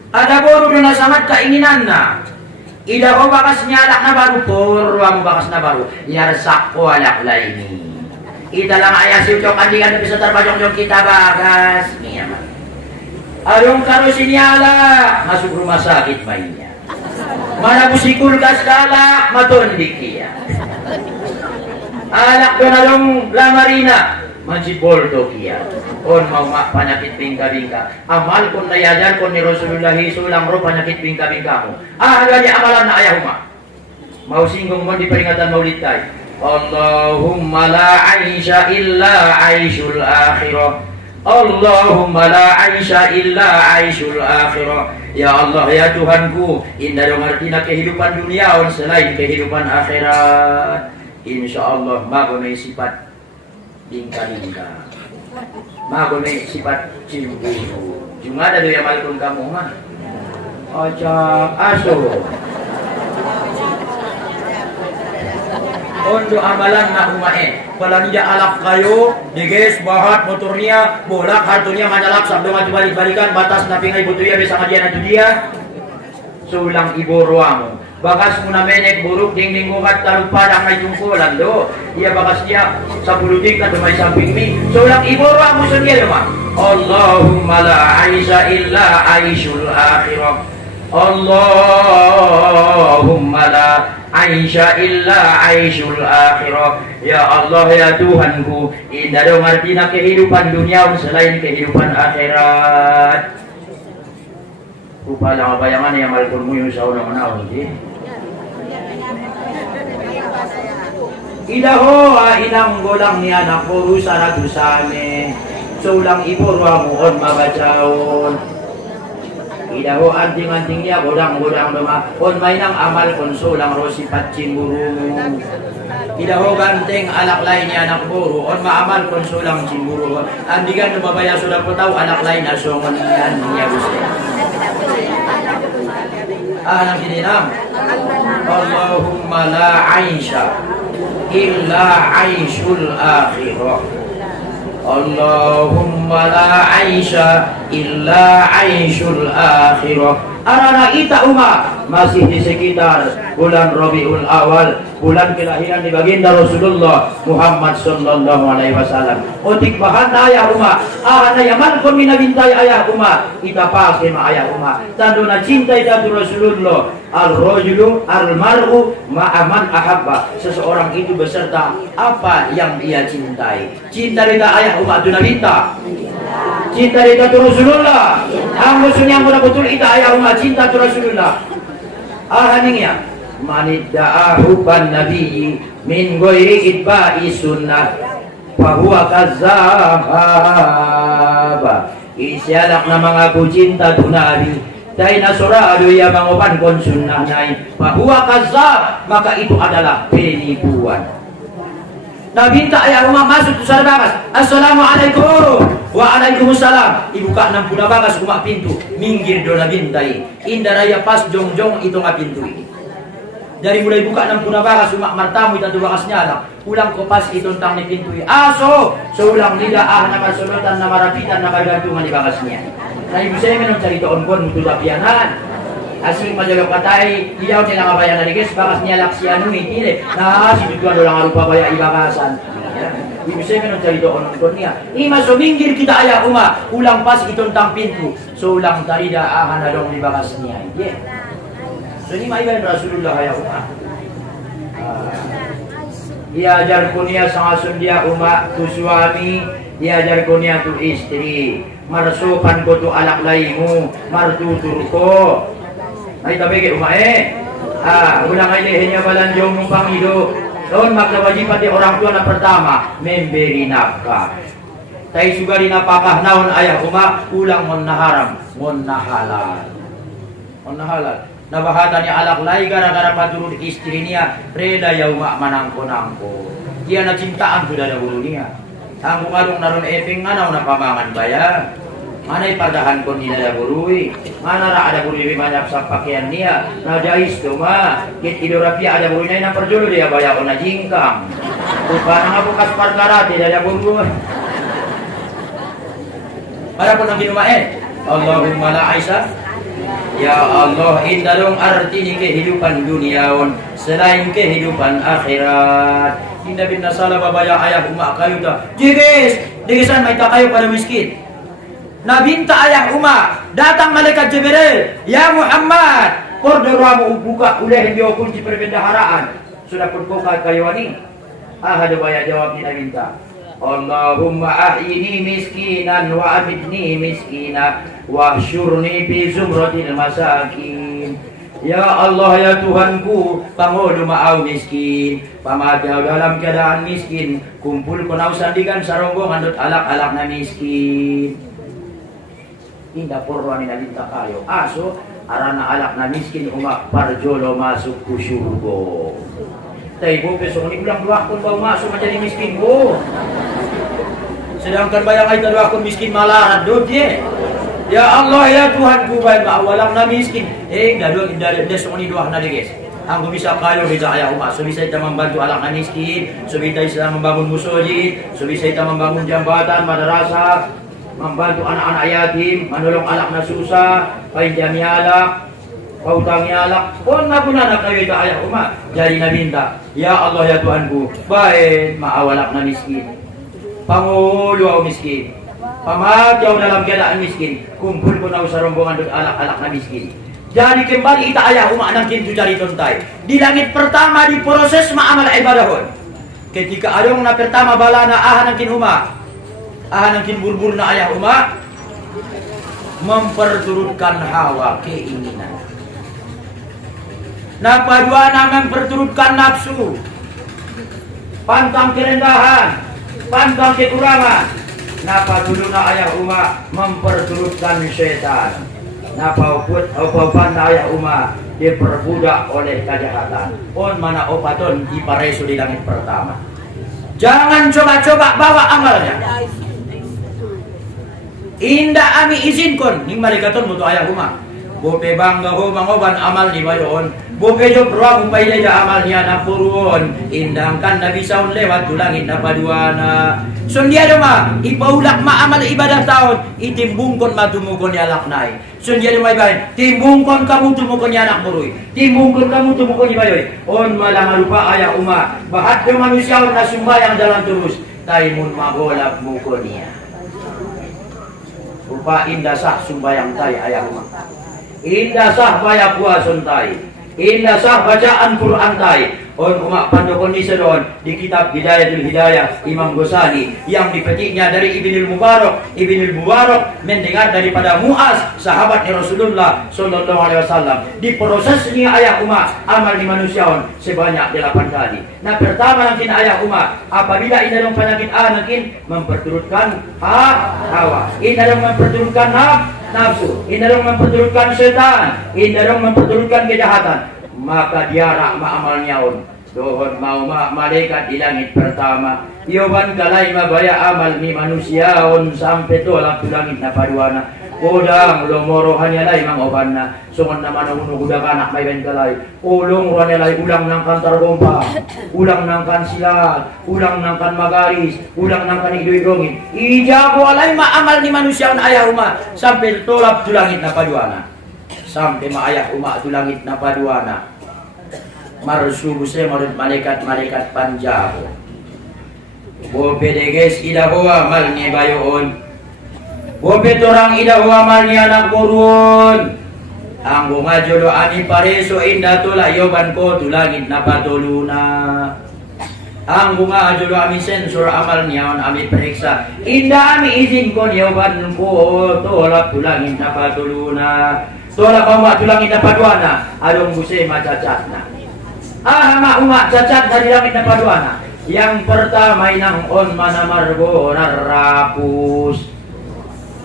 Ada buru na sangat keinginan na. Ida ko bakas nyalak na baru purwang bakas na baru yarsak ko alak laini. Ida lang ayah si ucok andingan bisa terbajong-jong kita bagas. Nih man. Adong karo sinyala masuk rumah sakit mainnya. Mana busikul gas galak matondik ya. Anak don adong lamarina majibol dokia. On mau mak penyakit bingka-bingka. Amal kon nayajar kon ni Rasulullah sulang ro penyakit bingka-bingkamu. Gadi amalan na ayah umat. Mau singgung mo di peringatan maulid tay. Allahumma la aisha illa aishul akhirah. Allahumma la aisha illa aishul akhirah. Ya Allah, ya Tuhanku, indah dong artinya kehidupan dunia selain kehidupan akhirat. Insyaallah magonai sifat bingka-bingka, magonai sifat cemburu. Cuma ada yang malkun kamu mah ocak aso. Untuk amalan nak umae, kalau tidak alak kayu, diges bahat motornya, bolak hartunya manjalak sabdo maju balik-balikan batas napingai butuya bisa ngajian atu dia. Sulang ibu ruamu, bakas muna menek buruk ding gugat taruh padang ay tungkulan do. Ia bakas dia 10 dik na dumay samping mi. Sulang ibu ruamu sendiri mah. Allahumma la aisha illa aishul akhirah. Allahumma la aisha illa aishul akhirah. Ya Allah, ya Tuhanku, indah dong artinya kehidupan dunia selain kehidupan akhirat. Upala bayangan yang malkulmu yung sa unang manawag Idaho inang golang niya na puro sa dusane. So lang ipurwa mo on mabachawon. Idaho anting-anting niya godang-godang duma. On may nang amal konso lang rosi patsin buru. Idaho ganteng alak lain niya na puro. On maamal konso lang cimburu. Andigan lumabaya sudah ko tau alak lain asongan niya gusto. Nang kininam. Allahumma la aisha illa aishul akhirah. Allahumma la aisha illa aishul akhirah. Arana ita masih di sekitar bulan Rabiul Awal, bulan kelahiran di baginda Rasulullah Muhammad sallallahu alaihi wasallam. Otik bahan ayah arana yaman kon minabintay ayah ita pake ma ayah tando na cinta ita Rasulullah. Al-rajulu al-mar'u ma'aman ahabba. Seseorang itu beserta apa yang dia cintai. Cinta kita ayah tu nabita. Cinta kita Rasulullah. Ang gusto niya mo na betul ita ayah cinta Rasulullah. Haningnya manidda'a ban nabi min ghairi itba'i sunnah fa huwa kazzab. Isialak na mengaku cinta tu nabi dai nasurado ya mangopan kon sunnah nai fa huwa kazzab, maka itu adalah penipuan. Nabi minta ayah masuk tu sarbagas. Assalamualaikum. Waalaikumsalam. Ibuka 60 bagas pintu. Minggir do Nabi bintai. Indah raya pas jongjong itu pintu ini. Dari mulai buka 60 bagas martamu itu bagas nyala. Ulang ko pas itu tentang ni pintu ini. Aso. Seulang tidak na masulutan na marapitan na magantungan di bagasnya. Nah ibu saya minum cerita on-kon mutu tapianan. Asing majalok katay, iyaw nila kabayan na guys, bakas niya laksi ano itile. Nah, si tutuan dolang arupa baya ibakasan. Ibu saya minum cerita on-kon niya. Ima so minggir kita ayah ulang pas itontang pintu. So ulang tarida ahan na dong di bakas niya. Yeah. So ini maiban Rasulullah ayah Iajar ko niya sa ngasun dia tu suami, iajar ko niya tu istri. Marsupan ko tu alak laimu, martutur ko. Ay tabi kay ulang ay lehennya balanjong mong pangido. Doon magnawajiban di orang tua na pertama, memberi nafkah. Tay sugari napakah naon ayah ulang mon naharam, mon nahalal. Mon nahalal. Nabahata niya alak lay gara-gara paturun istri niya, reda ya manangko-nangko. Dia nacintaan sudah dahulu niya. Ang kumadong naron epeng nga na pamangan baya. Manay padahan ko nila dahului. Mana ra ada buri banyak sa pakaian niya. Najais ma. Kit idorapia ada buri na perjolo dia baya ko na jingkang. Upana nga bukas perkara tidak ada buru. Para po nang ginumain. Allahumma la aisha. Ya Allah, indah dong arti ni kehidupan duniawan selain kehidupan akhirat. Indah bin nasala babaya ayah kayu dah. Digesan may kayu pada miskin. Nabinta ayah datang malaikat Jibril. Ya Muhammad, kordoramu buka uleh dia kunci perbendaharaan. Sudah pun buka kayu ini. Ada banyak jawab ni nabinta. Allahumma ahyini miskinan wa amitni miskina wa hsyurni fi zumratil masakin. Ya Allah ya Tuhanku, pangulo maaw miskin, pamadaw dalam keadaan miskin, kumpul ko na usandigan sa rombongan dot alak-alak na miskin. Indah porwa ni nalinta kayo, aso, arana alak na miskin, umak parjolo masuk ku syurgo. Tay bo, besok ni ulang dua akun bau masuk menjadi miskin bo. Sedangkan bayang ay dua akun miskin malah radot ye. Ya Allah ya Tuhanku baik walang na miskin. Dadong dari besok ni dua na guys. Ang bisa kayo bisa ayaw umak. So bisa kita membantu alak na miskin. So bisa kita membangun musojid. So bisa kita membangun jambatan, madrasah. Membantu anak-anak yatim. Menolong alak na susah. Painjami alak. Pautangi alak. Pun na pun anak kayo ita ayaw umak. Jadi na minta. Ya Allah ya Tuhanku baik maawalak na miskin. Pangulo miskin. Pamagaw dalam keadaan miskin, kumpul ko na sa rombongan doon alak-alak na miskin. Jadi kembali ita ayah umak kintu cari tontay. Di langit pertama di proses ma'amal ibadahon. Ketika adong na pertama bala na ahan kin umak, ahan kin burbur na ayah umak, memperturutkan hawa keinginan. Napadua na memperturutkan nafsu, pantang kerendahan, pantang kekurangan. Napa dulu na ayah umat memperturutkan syaitan. Napa upan na ayah umat diperbudak oleh kejahatan. On mana opaton ipareso di langit pertama. Jangan coba-coba bawa amalnya. Indah ami izinkan ni malikaton butuh ayah umat. Bope bangga ho mangoban amal di bayon. Bope jo beruang upay dia amal niya na purun. Indangkan na bisaun lewat tulangin na paduana. So dia doma ipaulak ma amal ibadah tahun itimbungkon matumukon ya laknai. So dia doma ibahin timbungkon kamu tumukon ya anak murui. Timbungkon kamu tumukon ibayoy. On malang rupa ayah umat. Bahat do manusia na sumbayang jalan terus. Taimun magolap mukon niya. Rupa indah sah sumbayang tay ayah umat. Indah sah baya puasun tay. Indah sah bacaan Quran tay. On umak pandokon di sedon di kitab Hidayatul Hidayah Imam Ghazali yang dipetiknya dari Ibnul Mubarak mendengar daripada Muaz sahabat Rasulullah sallallahu alaihi wasallam. Di prosesnya ayah umat amal di manusiaon sebanyak 8 kali. Nah pertama nanti ayah umat apabila ini dalam penyakit anakin memperturutkan hawa, ini dalam memperturutkan nafsu, ini dalam memperturutkan setan, ini dalam memperturutkan kejahatan, maka diarak amalnya on. Dohon mau malaikat di langit pertama. Yoban kalai mabaya amal ni manusia on sampai tolak tu langit na paduana. Kodang lomoro hanya lai mang oban na. Sungon naman ang unugudak anak may ben kalay. Ulong ruan nilay ulang nang kantar gompa. Ulang nang kan silat. Ulang nang kan magaris. Ulang nang kan idoy-dongin. Ijago alay maamal ni manusia on ayah uma. Sampai tolak tu langit na paduana. Sampai maayah uma tu langit na paduana. Marsubu se marut malaikat panjabo. Bope deges idahua mal ni bayoon. Bope torang idahua mal ni anak kurun. Anggo ngajolo ani pareso indah tula yoban ko tulangit na patuluna. Anggo ngajolo ami sensor amal niyaon ami periksa. Indah ami izin ko yoban ko tolak tulangit na patuluna. Tolak bawa tulangit na paduana. Adong buse macacat na. Umat cacat dari langit na paduana. Yang pertama inang on manamargo narapus.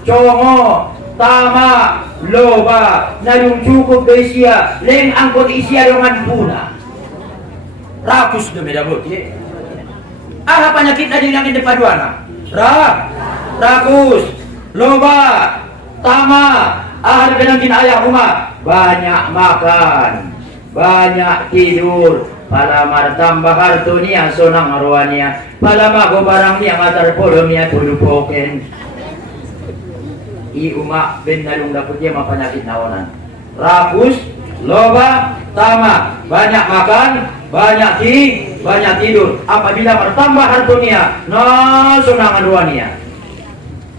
Congo, tama, loba, nalung cukup besia, leng angkot isia dengan puna. Rakus do medabot ye. Penyakit na di langit na paduana. Rakus, loba, tama, penangkin ayah umat, banyak makan. Banyak tidur, palamar tambah hartunia sonang arwania, palama ko barang niya matar polo niya tulupoken. I umak ben nalung dapot niya mapanyakit naonan. Rakus, loba, tama, banyak makan, banyak tidur. Apabila bertambah hartunia, sonang arwania.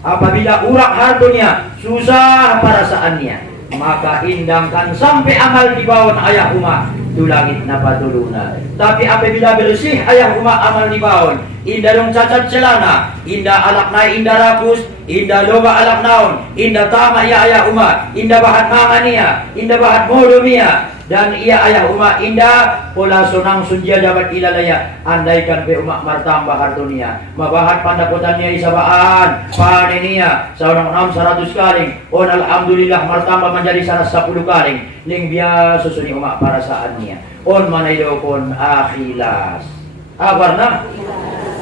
Apabila urak hartunia, susah perasaannya. Maka indangkan sampai amal di bawah ayah umat tu langit na patuluna. Tapi apabila bersih ayah umat amal di bawah inda dong cacat celana, inda alak naik inda rakus, inda loba alak naon, inda tama ia ayah umat, inda bahat mangania, inda bahat modomia, dan ia ayah umat inda pola sonang sunjia dapat ilalaya, andaikan pe umat martambah hartonia, mabahat pandapotannya isabaan, panenia, seorang 600 kali, on alhamdulillah martambah menjadi 110 kali, ling biasa susuni umat para saatnya, on manaidokon akhilas, abarna.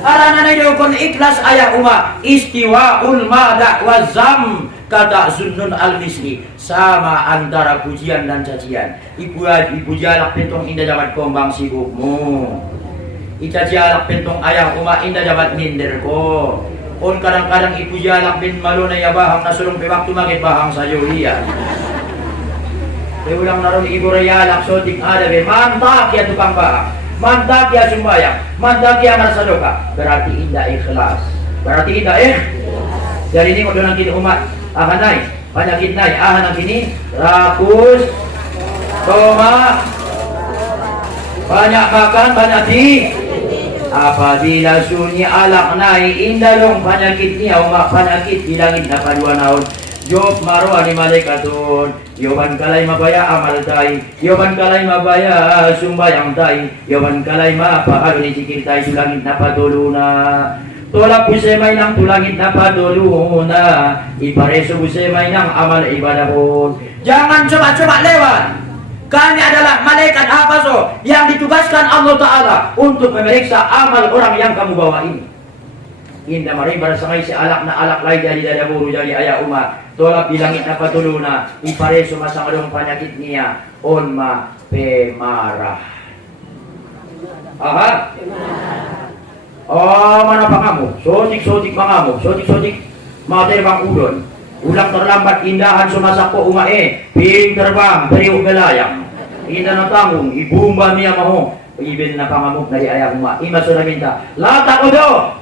Arana naidokon ikhlas ayah umat istiwaul madak wazam kata Zunnun al-Misri sama antara pujian dan cacian. Ibu jalak pentong indah dapat kombang sibukmu, ica jalak pentong ayah umat indah dapat minder ko. On kadang-kadang ibu jalak bin malona ya bahang nasulong pe waktu magit bahang sayo iya. Ulang naron ibu rayalak sotik ada be mantap ya tukang bahang. Mantap ya sembahyang, mantap ya amal sedekah, berarti indah ikhlas. Berarti indah Jadi ini udah nangkin umat ahanai, penyakit naik ahanang kini rakus, koma, banyak makan, banyak di. Apabila sunyi alak naik indah dong penyakitnya umat penyakit di langit dapat 2 tahun. Job maro ani malaikatun yoban kalai mabaya amal tai yoban kalai mabaya sumbayang tai yoban kalai mapahalo ni cikir tai tulangit na patuluna tolak busemay ng tulangit na patuluna ipareso busemay ng amal ibadahon. Jangan coba-coba lewat. Kami adalah malaikat hafazo yang ditugaskan Allah Ta'ala untuk memeriksa amal orang yang kamu bawa ini. Indah maribar sangay si alak na alak lay dari dadaburu dari ayah umat tolak bilangit na patuluna ipareso masangadong panyakit niya on ma pemarah. Aha? Oh, mana pangamu? Sotik-sotik pangamu, sotik-sotik matay bang udon. Ulang terlambat indahan sumasakpo umae, ping terbang periuk belayang. Indah na tanggung, ibumba niya maho. Ibin na pangamuk dari ayah umat. Ima sudah minta, latak udo.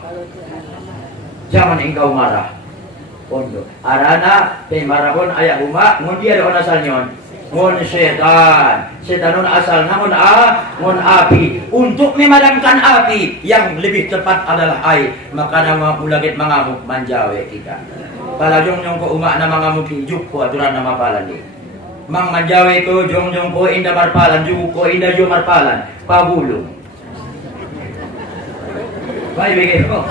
Jangan engkau marah. Pondo. Arana pemarahon ayah umat, ngundi ada on asalnya. Ngon setan. Setanon asal namun ngon api. Untuk memadamkan api yang lebih tepat adalah air. Maka nama ulagit mangamuk manjawe kita. Palajong nyong ko umak na mangamuk juk ko aturan nama palan di. Mang manjawe ko jong ko inda marpalan juk ko inda jo marpalan pabulong. Baik begitu ko.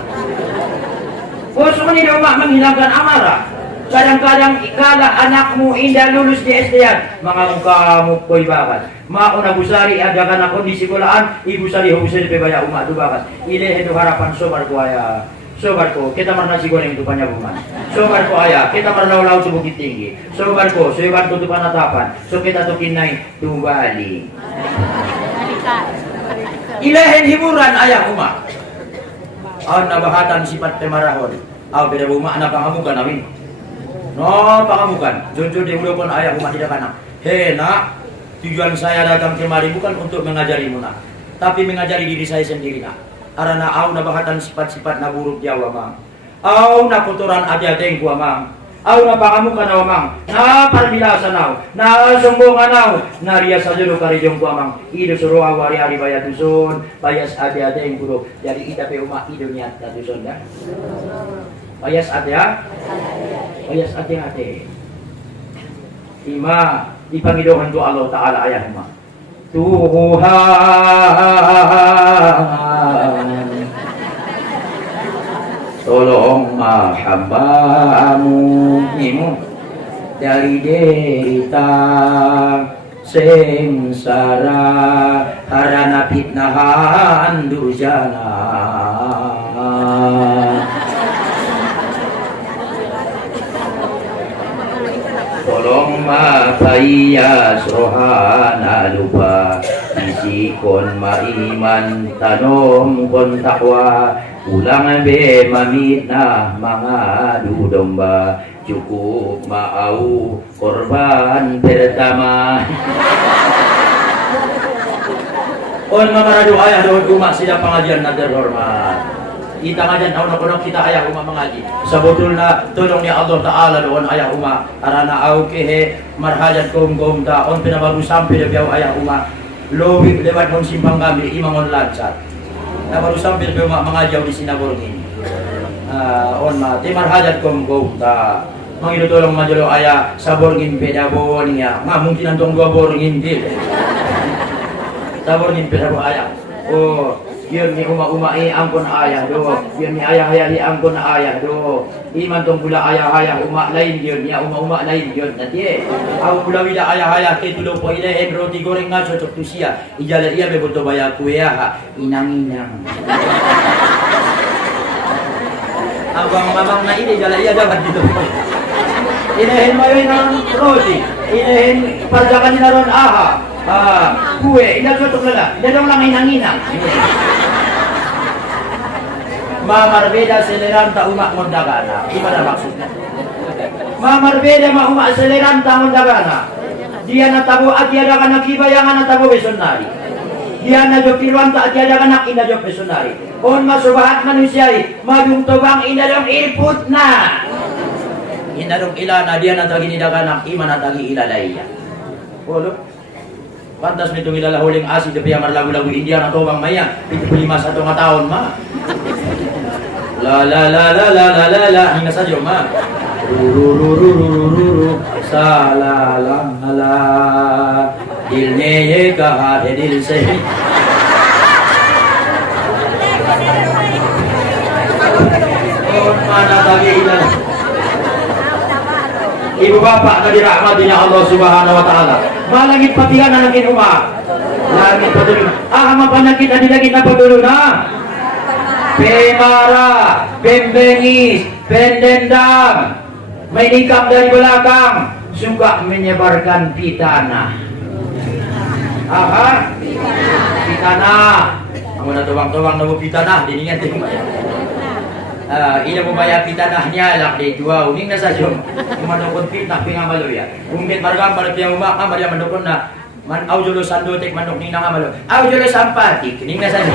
Khusus ini umat menghilangkan amarah. Kadang-kadang kala anakmu indah lulus di SDN, mga kamu ko'y bakat. Mauna busari adakan ako di sikolaan, ibu sari husay pebaya umat tu bakat. Ile itu harapan sobar ko aya. Sobar ko, kita marna sigurang itu panyabuman. Sobar ko aya, kita marna ulaw sa bukit tinggi. Sobar ko tu panatapan. So kita tu kinay tumbali. Ilahin hiburan ayah umat. Ang nabahatan sifat pemarahon. Aw beda umat na pangamukan amin. No, pangamukan. Jujur di pun ayah umat tidak kanak. Hei nak, tujuan saya datang kemari bukan untuk mengajarimu nak, tapi mengajari diri saya sendiri nak. Karena au nabahatan sifat-sifat na buruk Jawa mang. Au na kotoran adi-adengku amang. Au na pangamukan na amang. Na parbilasa naw. Na sombongan naw. Na riya sa juro karijong ku amang. Ido suruh awari-ari bayat dusun. Bayas adi-adengku do. Jadi ita pe umat ido niat na dusun ya. Bayas adi-a. Bayas adi-adi. Ima. Ipangidohan ko Allah Ta'ala ayah ma. Tuhan, tolong hambamu dari derita sengsara karena fitnahan durjana. Tolong mafaya sohana lupa isikon maiman tanom kon takwa ulang be mamit na mga domba cukup mau korban pertama. On mamaradu ayah doon umat sila pengajian na terhormat. Kita ngajan tahun kita ayah umat mengaji. Sebetulnya tolong ya Allah Ta'ala doon ayah umat. Karena au kehe marhajat kum ta on pinabaru sampai dia ayah umat. Lobi lewat kon simpang kami imam on lancar. na baru sambil pe mangajaw di sinabor ini. On ma timar hajat kom go ta mangido tolong majolo aya sabor gin pedabo niya. Ma mungkin antong dua borngin di. Sabor gin pedabo aya. Oh, yun ni uma ampun ayah do. Yun ni ayah ampun ayah do. Iman tong pula ayah lain yun. Ya uma lain yun. Nanti aku pula wila ayah ke tulo po ile roti goreng nga cocok tu sia. Ijala iya be boto baya kue ha. Inang. Abang mamang na ini jala iya dapat dito. Inahin mo yun ng roti. Inahin parjakan niya ron aha. Kue, ina cocok lala. Dadong lang inang. Mamarbeda seleranta umak mondagana. Gimana maksudnya? Mamarbeda umak seleranta mondagana. Dia natabu atiada kana kibayangan natabu besonari. Dia najo pirwanta atiada kana ina jo besonari. On masubahat manusiai, majung tobang ina dong irput na. Ina dong ilana dia natagi nidagana iman natagi ilalaiya. Polo. Pantas nito ilala huling asi de piyamar lagu-lagu India na tobang maya. 75 tahun ma. La hingga saja ma. Ruru salalam ala dilne ye kaha dil se. Oh mana tadi ilala. Ibu bapak tadi rahmatinya Allah Subhanahu wa taala. Malangit patihan na langit uma. Langit patulun. Mapanyakit na dilagit na patulun Pemara, pembengis, pendendam, menikam dari belakang, suka menyebarkan pitana. Pitana. Kamu na tubang-tubang na pitana, diningan din mo. Ina mo bayar pitanahnya lak di dua uning na sa jom. Kumadukon pitah pingamalo ya. Kungkit margam pada piyang umak dia mendukon na man aujulo sandotek manduk ning nangamalo. Aujulo sampatik ning na sa jom.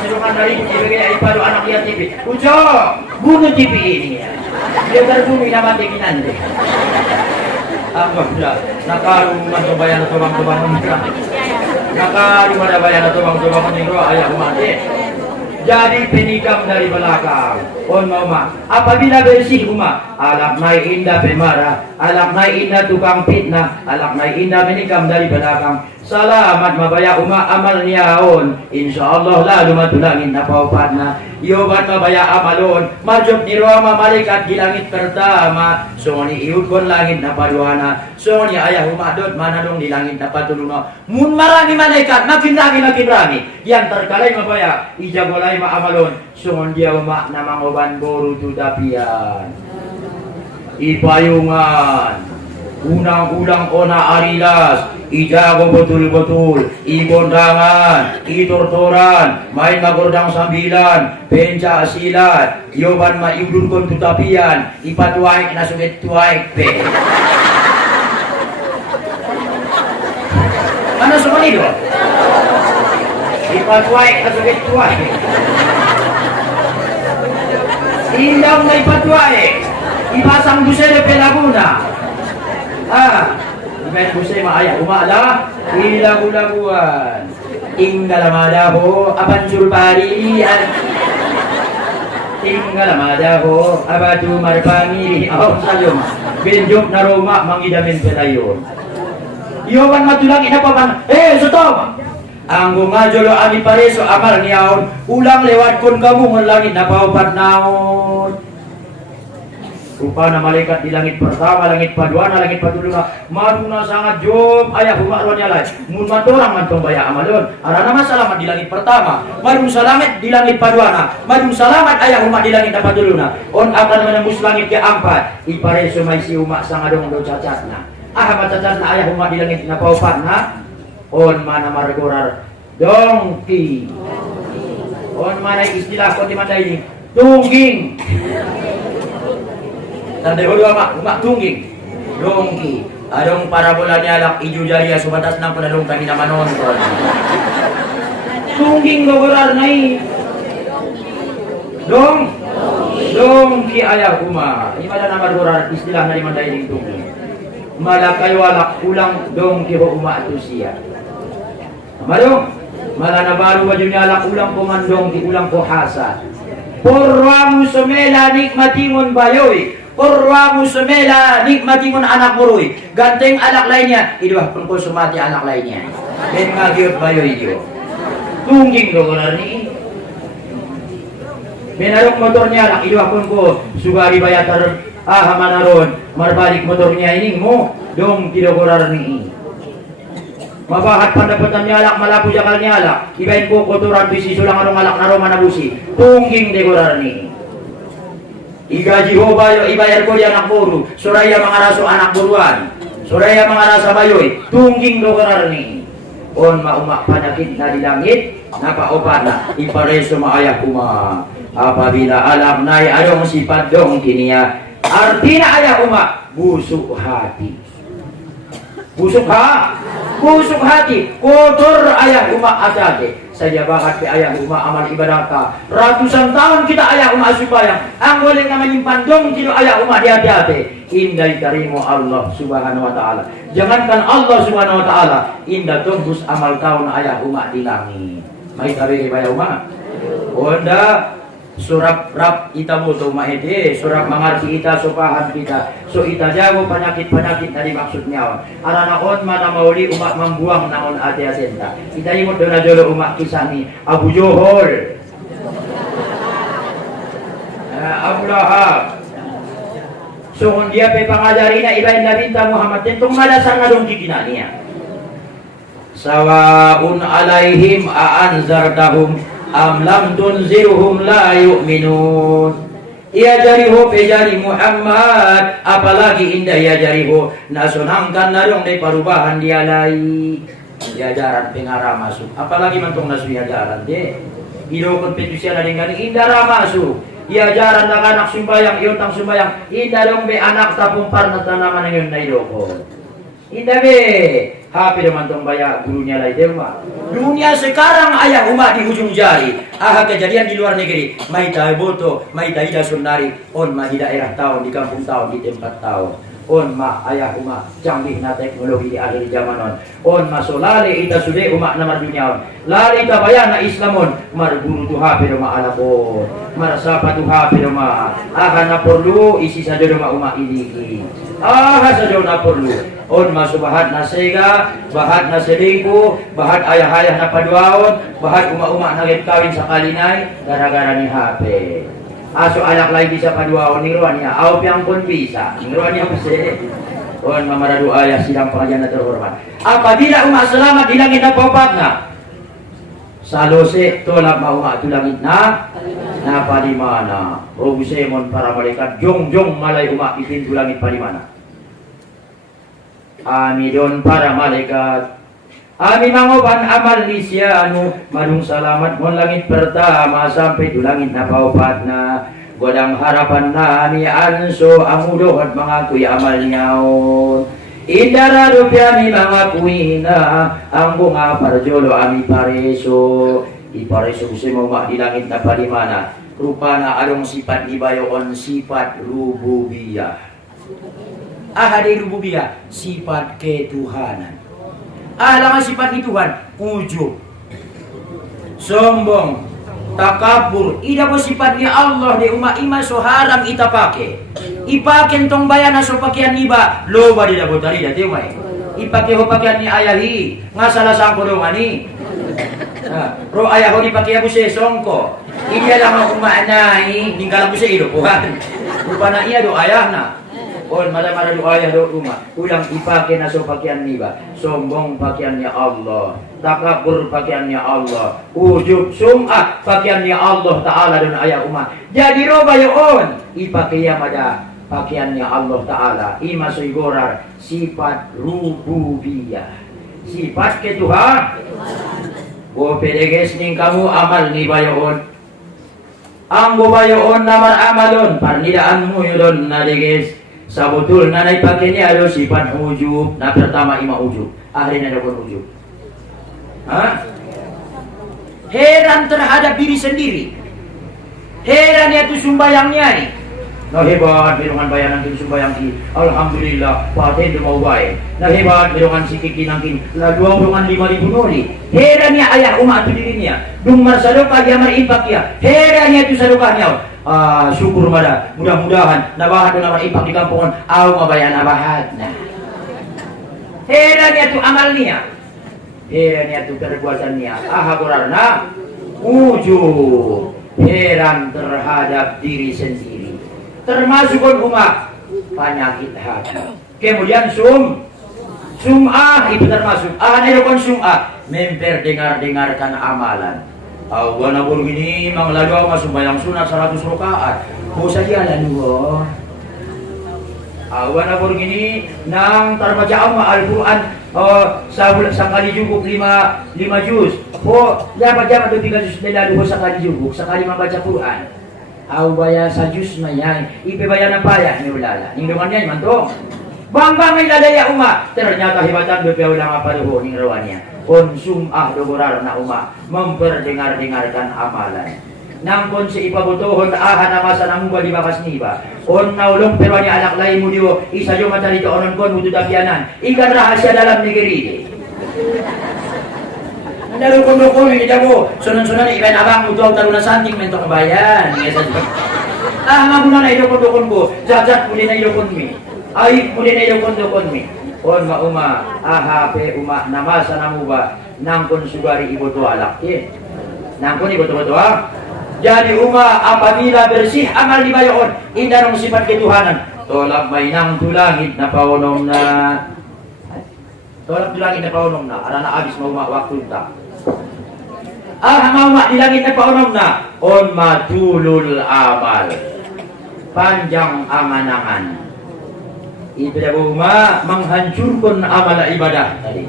Silungan dari ibigay ipado anak lihat TV. Ujo, bunuh TV ini ya. Dia terbumi na mati kinande. Nakaru mantubayan na tubang-tubang nila. Nakaru madabayan na tubang-tubang nila ayah umati. Jadi penikam dari belakang. On mama, apabila bersih rumah, alak naik indah pemarah, alak naik indah tukang fitnah, alak naik indah penikam dari belakang. Salamat mabaya amal niyaon. Insyaallah lalu matulangin na paupatna. Yobat mabaya amalon. Majok ni Roma malaikat di langit pertama. Songoni iukon langit na paduana. Songoni ayah umadot manadong di langit na patulunga. Mun marami malaikat makin rami. Yang terkalay mabaya ijagolay maamalon. Songon dia umak na mangoban boru tudapian. Ipayungan. Unang-ulang ona arilas, ijago betul-betul, ibondangan, itortoran, main magordang sambilan, penca silat, yoban maibdun kon tutapian, ipatuaik na suget tuaik pe. Ano sumanido? Ipatuaik na suget tuaik. Indang na ipatuaik, ipasang busele pe Laguna. Bukan busay maaya umala ilagu-laguan inggalamadaho abancur parian inggalamadaho abatu marpangiri sayom benjok na Roma mangidamin pelayon iyowan matulang inapapan stop anggo ngajolo ani pareso amal niyaon ulang lewat kon kamu ngelangit na paupat naon rupa na malaikat di langit pertama, langit paduana, langit patulunga. Maduna sangat jom ayah umak nyalai. Mun matorang mantong baya amalon. Arana masalamat di langit pertama. Madung salamet di langit paduana. Madung salamat ayah umak di langit patulunga. On akan menembus langit keempat. Ipare sumai si umak sangadong do cacatna. Cacatna ayah umak di langit na paupatna. On mana margorar dongki. On mana istilah ko di mata ini. Tungging. Tanda dua mak tungging dongki adong parabolanya alak ijo jariya subatas nang penadong kami na manonton tungging gogorar nai dongki ayah kuma ini pada nama gorar istilah dari mandai ding tungging malakayo alak ulang dongki ho uma atusia madong Malah na baru ba yun yalak ulang kumandong di ulang kuhasa. Purwa musumela nikmatingon bayoy. Purwa musumela nikmatingon anak muroy. Ganteng anak lainnya. Idwah pun ko sumati anak lainnya. Ben ngagiot bayoy diyo. Tungging do ni. Benarok motornya anak idwah pun ko sugari bayatar hamanaron. Marbalik motornya ini mo. Dong tidak ni. Mabahat pandapatan nyalak malapu jakal nyalak ibain ko kotoran bisi sulang arong alak naro manabusi tungging dekorar ni igaji ho bayo ibayar ko di anak buru suraya mangaraso anak buruan suraya mangarasa bayoy tungging dekorar ni on maumak panyakit na di langit napaopat na ipareso maayah kuma apabila alam nai ayong sifat dong kiniya artinya ayah umak busuk hati busuk busuk hati, kotor ayah umat adate. Saya bahat ke ayah umat amal ibadah ka. Ratusan tahun kita ayah umat supaya ang boleh nga menyimpan dong kilo ayah umat di hati. Indah karimu Allah subhanahu wa ta'ala. Jangankan Allah subhanahu wa ta'ala, indah tembus amal tahun ayah umat di langit. Mai tabe ke ayah umat. Onda surat rap ita butuh maede surat mengerti ita sopahan kita so ita jago penyakit-penyakit tadi maksudnya arana on mana mauli umat membuang naon ati asenta ita imut dona jolo umat kisah ni Abu Johol Abu Lahab so dia pe pangajari na ibain nabinta Muhammad tentong malasang ngadong kikinania sawaun alaihim aanzartahum am lam tunzirhum la yu'minun. Ia jariho pejari Muhammad apalagi indah ia jariho nasunangkan narong de perubahan dia lai diajaran pengarah masuk apalagi mantong nasu diajaran de idokon petusia na dengan indah masuk diajaran ng anak sumbayang iotang sumbayang indah dong be anak tapong parna tanaman ngayon na idokon indah be hapi naman tong baya gurunya lai dewa. Dunia sekarang ayah umat di ujung jari. Kejadian di luar negeri. Mai tahu boto, mai tahu ida sunari. On ma di daerah tahun, di kampung tahun, di tempat tahun. On ma ayah umat canggih na teknologi di akhir zamanon. On ma solale ita sude umat nama dunia. Lari ita bayana Islamon. Mar guru tu hapi nama alapon. Mar sapa tu hapi nama. Na perlu isi saja nama umat ini. Saja na perlu. On masubahat na sega, bahat na selingkuh, bahat ayah-ayah na paduaon, bahat uma-uma na kawin sa kalinay, gara-gara ni HP. Aso anak lain bisa paduaon ni ruan niya, au piang pun bisa, ni ruan niya kasi. On mamaradu ayah sidang pengajian na terhormat. Apabila umat selamat di langit na popat na, salose tolak umat tu langit na palimana. Robusemon para malaikat, jong-jong malay umat di pintu langit palimana. Amidon para malaikat Ami mangoban amal nisyanu madung salamat mon langit pertama sampai tu langit na paupat na godang harapan nami anso amudohot mengakui amal nyaon indara rupiami mengakui na ang bunga parjolo ami pareso ipareso semua mak di langit na palimana rupana adong sifat ibayoon sifat rububiyah Ahadi rububiyah, sifat ketuhanan. Alangan sifat Tuhan, ujub, sombong, takabur. Ida po sifatnya Allah di umat iman so haram ita pake. Ipaken tong bayana so pakian iba, loba di dabo tari dati umay. Ipake ho pakian ni ayahi, nga salah sangko dong ani. Ro ayah ho di pakian mo si songko. Iya lang ako maanay, tinggal ko sa ilopuhan. Rupana iya do ayah na. On mala-mala doa ya do rumah ulang ipake na so pakaian niba sombong pakaiannya Allah takabur pakaiannya Allah ujub sum'ah pakaiannya Allah Ta'ala dan ayah umat jadi roba ya on ipake ya mada pakaiannya Allah Ta'ala ima soigorar sifat rububiyah sifat ketuhan o pedeges ning kamu amal ni bayon ang bayon namar amalon parnidaanmu yudon nadiges sabutul nanay pakainya ada sifat ujub. Nah pertama ima ujub, akhirnya ada pun ujub. Heran terhadap diri sendiri. Heran yaitu sumbayangnya nih. Nah hebat bilungan bayanan kin sumbayang ki. Alhamdulillah paten mau bae. Nah hebat bilungan sikiki nangkin la 25.000 noli. Heranya ayah umat tu dirinya. Dung marsadokah dia maripak ya. Heranya tu sadokahnya. Syukur pada mudah-mudahan nabahat na maripak di kampungan au mabayan abahat. Nah. Heranya tu amalnya. Heranya tu perbuatannya. Gorarna ujub heran terhadap diri sendiri. Termasuk umat penyakit hati. Kemudian sum'ah itu termasuk. Ayokon sum'ah memperdengar-dengarkan amalan. Wana begini mang lagu masuk bayang sunat 100 rakaat. Bosa dia lalu. Wana begini nang terbaca Al-Qur'an sekali jubuk 5 juz. Dapat tu 3 juz lalu sekali jubuk, sekali membaca Quran. Baya sajus mayai ipe bayana payah ni ulala ning demannya mantong bang iladaya umat ternyata hebatan bepe ulama paruh ning rawannya sum'ah dogorarna umat memperdengar-dengarkan amalan nangkon si ipabutohon ahana masa namuba di bakas niba naulong perwani anak lain mudio isa yo macarito onon kon mutu tapianan ikan rahasia dalam negeri Dalam kondokon ini jago, sunan-sunan ikan abang mutual taruna santing mentok kebayan. Maguna na ito kondokon ko, jajat muli na ito konmi, ay muli na ito kondokon mi. Uma, ahape uma namasa namuba, nangkon sugari ibo to alak nangkon ibo to Jadi apabila bersih amal di bayon, indah sifat ketuhanan, tolak mainang tulangit na paunom na. Tolak di langit na paunom na, arana abis mau waktu tak. Mau di langit na paunom na, matulul amal, panjang angan-angan. Itu dia menghancurkan amal ibadah tadi.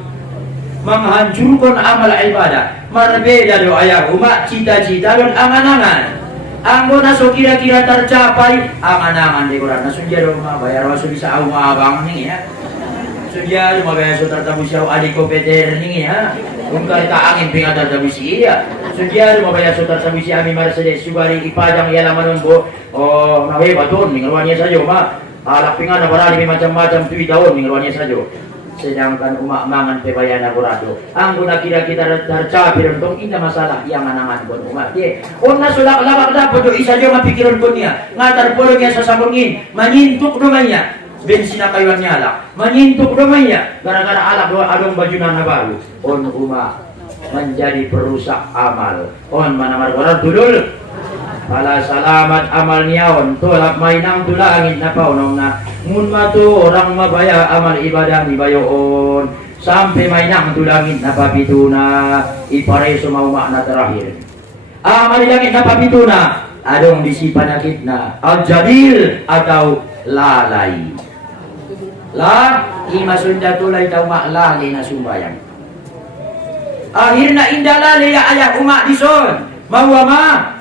Menghancurkan amal ibadah. Berbeda do ayah umat cita-cita dan angan-angan. Anggo naso kira-kira tercapai angan-angan di Quran. Naso dia do bayar wasu bisa abang nih ya. Sudia cuma bayar sutar tabu siau adik kompeter nih ya. Ungkar ka angin pingat tabu si iya. Sudia cuma bayar sutar tabu si ami Mercedes sugari ipajang ia laman bo. Nawe baton mingruannya saja umat. Alak pingat na barali macam-macam tuwi tahun mingruannya saja. Sedangkan umat mangan pebayana kurado. Anggo na kira-kira tercapai untuk indah masalah yang anangan pun umat ye. Na sudah labak dapat do isa jo mapikiran pun niya. Ngatar polongnya sasabungin, menyintuk rumahnya. Bensin na kayuan niya alak, menyintuk rumahnya gara-gara alak doa adong bajunan na baru. Umat menjadi perusak amal. Manamar koran tudul. Pala salamat amal niyaon tolak mainang tulangin na paunom na mun matu orang mabaya amal ibadah ni bayoon sampai mainang tulangin na papituna ipare sumaw makna terakhir amal langit na papituna adong disipanakit na al-jadil atau lalai imasunda tulay daw maklali na sumbayang akhirna indalali ya ayah umak dison mawama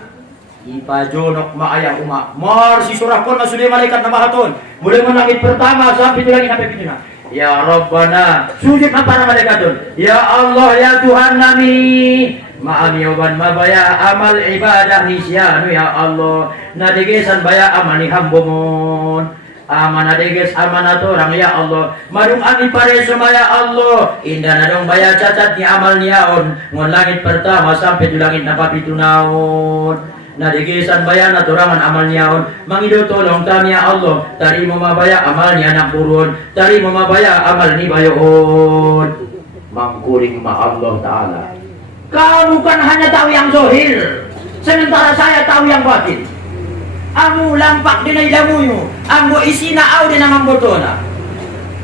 ipajonok maayah umak si surakon masudah malaikat na mahaton mulai langit pertama sampai itu lagi sampai pintu ya Rabbana sujud na para malaikaton ya Allah ya Tuhan nami maami oban mabaya amal ibadah ni sianu ya Allah nadegesan baya amani hambomon amana deges amana torang ya Allah madung ami pare ya Allah indah nadong baya cacat ni amal niaon ngon langit pertama sampai di langit na papitunaon nadegesan baya na torangan amal niaon mangido tolong kami ya Allah tari mo mabaya amal ni anak purun tari mo mabaya amal ni bayoon mangkuring ma Allah Ta'ala kau bukan hanya tahu yang zohir sementara saya tahu yang batin amu lampak dinay damuyo ambo isina au dinamang botona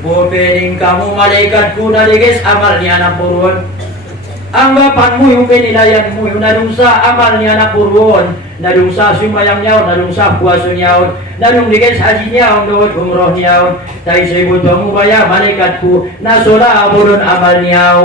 bopening kamu malaikat kuna diges amal ni anak purun ang bapanmu yung pinilayan mo yung nadungsa amal ni anak purun nadungsa sumayang niyaw nadungsa puaso niyaw nadung diges haji niyaw doon umroh niyaw tayo sa ibuto mo baya malaikat ko nasola abulon amal niyaw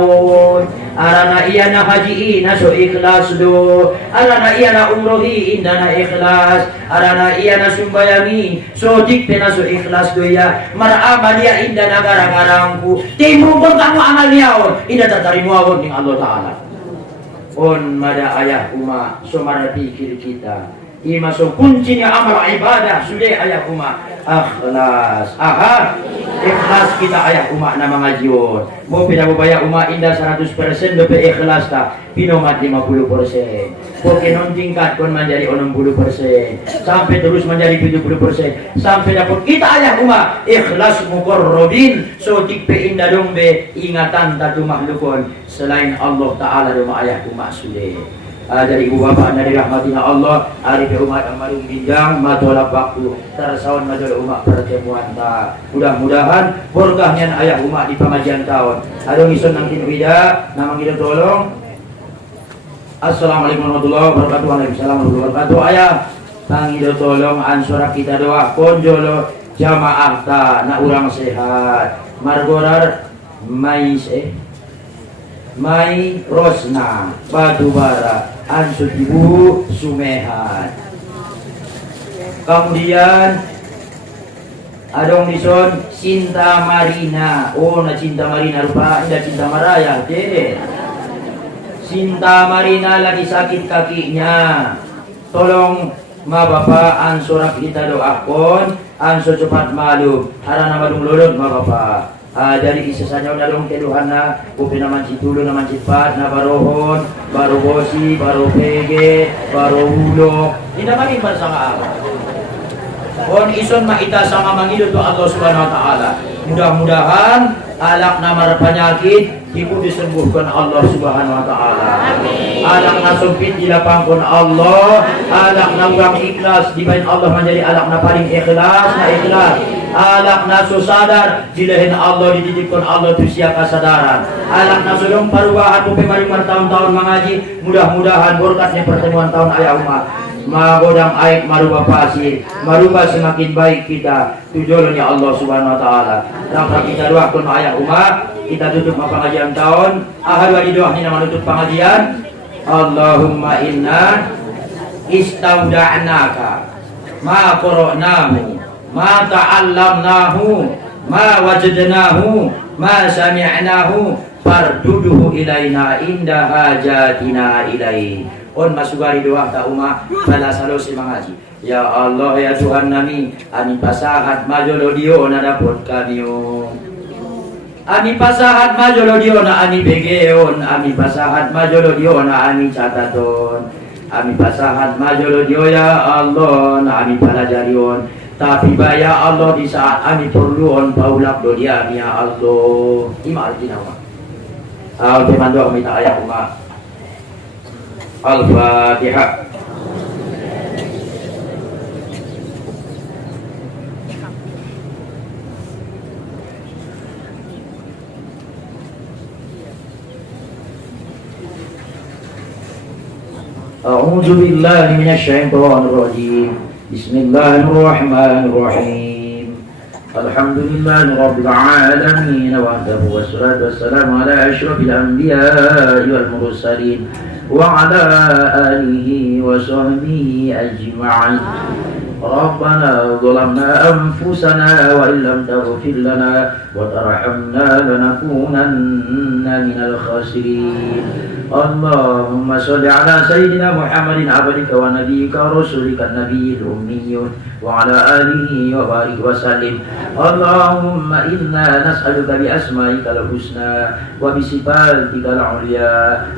arana iya na haji na so ikhlas do arana iya na umrohi inda na ikhlas arana iya na sumbayangi so dikte na so ikhlas do ya marama dia inda na garang-garangku timrupon kamu amal niyaon inda tatarimuawon ning Allah Ta'ala mada ayah umat sumara pikir kita Imasuk kuncinya amal ibadah sudah ayah umat ikhlas. Ikhlas kita ayah umat nama ngajion. Mau pindah bayar umat indah 100% lebih ikhlas tak. Pinomat 50%. Pokoknya tingkat kon menjadi 60%. Sampai terus menjadi 70%. Sampai dapat kita ayah umat ikhlas muqarrabin. So tikpe indah dombe ingatan tatu makhlukon selain Allah Ta'ala doma ayah umat sudah. Dari ibu bapak dari rahmatina Allah arif umat amarung binjang matolak waktu tersawan madol umat pertemuan ta mudah-mudahan berkahnya ayah umat di pengajian tahun adong ison nang tidak namang kita tolong. Assalamualaikum warahmatullahi wabarakatuh. Waalaikumsalam warahmatullahi wabarakatuh. Ayah nang kita tolong ansura kita doa konjolo jamaah ta na urang sehat margorar Mai Rosna Batubara Ansut Ibu Sumehat. Kemudian adong dison Cinta Marina. Oh na Cinta Marina rupa indah Cinta Maraya deh. Cinta Marina lagi sakit kakinya. Tolong ma bapak ansurak kita doakon ansur cepat malu harana madung lulun ma bapak. Dari isesanya udah dong keduhana kupi naman situlo naman cipat na barohon baro bosi baro pege baro hulok tidak maning bersama Allah on ison maita sama mangido to Allah Subhanahu wa taala. Mudah-mudahan alak namar penyakit ibu disembuhkan Allah Subhanahu wa taala. Alak nasupit dilapangkan Allah, alak nanggang ikhlas dibain Allah menjadi alak na paling ikhlas na ikhlas. Alak nasu sadar dilahin Allah dititipkan Allah tu siap kesadaran. Alak nasu dong parubahan tu pemaring bertahun-tahun mengaji. Mudah-mudahan berkatnya pertemuan tahun ayah umat magodang aik maruba pasir maruba semakin baik kita tujuannya Allah Subhanahu wa taala. Dapat kita doakan ayah umat kita tutup pengajian tahun ahad wadi doa ini nama tutup pengajian. Allahumma inna istauda'naka ma qara'nahu ma ta'allamnahu ma wajadnahu ma sami'nahu farduduhu ilaina inda hajatina ilaih. On masugari doa ta umat pada salosi mengaji. Ya Allah ya Tuhan nami ani pasahat majolo dio na dapot kami ani pasahat majolo dio na ani begeon ani pasahat majolo dio na ani cataton ami pasahat majolo dio ya Allah na ami palajarion. Tapi baya Allah di saat ami perluon paulak do dia ya Allah imal dinawa al temando minta ayat umat. Al-Fatihah. A'udzu billahi minasy syaithanir rajim. Bismillahirrahmanirrahim. Alhamdulillahi rabbil alamin wahdahu wassalatu wassalamu ala asyrafil anbiya'i wal mursalin وعلى آله وصحبه أجمعين. ربنا ظلمنا أنفسنا وإن لم تغفر لنا وترحمنا لنكونن من الخاسرين. اللهم صل على سيدنا محمد عبدك ونبيك ورسولك النبي الأمي وعلى آله وبارك وسلم. اللهم إنا نسألك بأسمائك الحسنى وبصفاتك العليا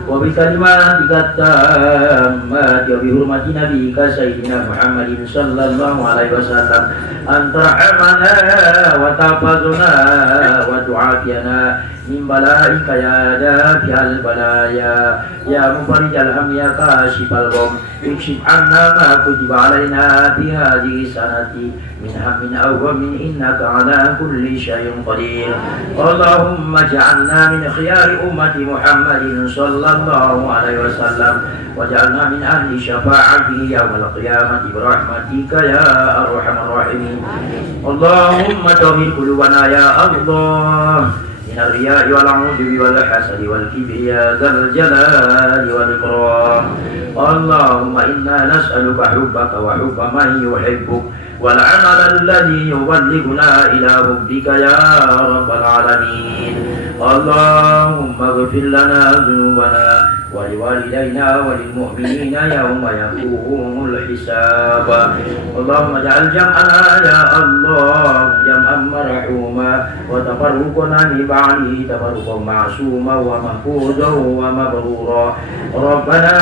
وبكلماتك التامات وبحرمة نبيك سيدنا محمد صلى الله عليه وسلم أن ترحمنا وتحفظنا وتعافينا من بلائك يا دافع البلايا يا مفرج الهم يا كاشف الغم اكشف عنا ما كتب علينا في هذه السنة من هم أو غم إنك على كل شيء قدير. اللهم اجعلنا من خيار أمة محمد صلى الله عليه وسلم واجعلنا من أهل شفاعته يوم القيامة برحمتك يا أرحم الراحمين. اللهم طهر قلوبنا يا الله من الرياء والعجب والحسد والكبر يا ذا الجلال والإكرام. اللهم إنا نسألك حبك وحب من يحبك والعمل الذي يبلغنا إلى حبك يا رب العالمين. اللهم اغفر لنا ذنوبنا ولوالدينا وللمؤمنين يوم يقوم الحساب اللهم اجعل جمعنا يا الله جمعا مرحوما وتفرقنا من بعده تفرقا معصوما ومحفوظا ومبرورا ربنا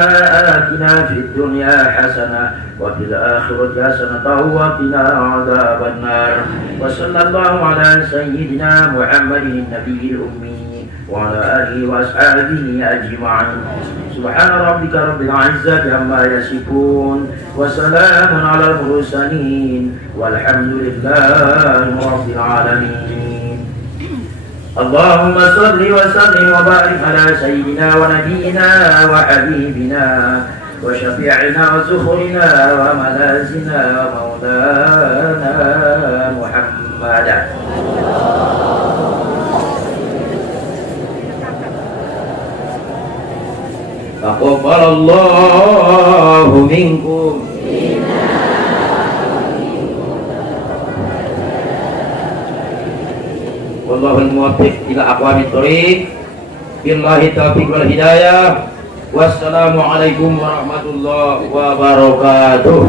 آتنا في الدنيا حسنة وفي الآخرة حسنة وقنا عذاب النار وصلى الله على سيدنا محمد النبي الأمي وعلى آله وأصحابه أجمعين سبحان ربك رب العزة عما يصفون وسلام على المرسلين والحمد لله رب العالمين اللهم صل وسلم وبارك على سيدنا ونبينا وحبيبنا وشفيعنا وزخرنا وملاذنا ومولانا محمد تقبل الله منكم والله الموفق إلى أقوام الطريق بالله التوفيق والهداية والسلام عليكم ورحمة الله وبركاته.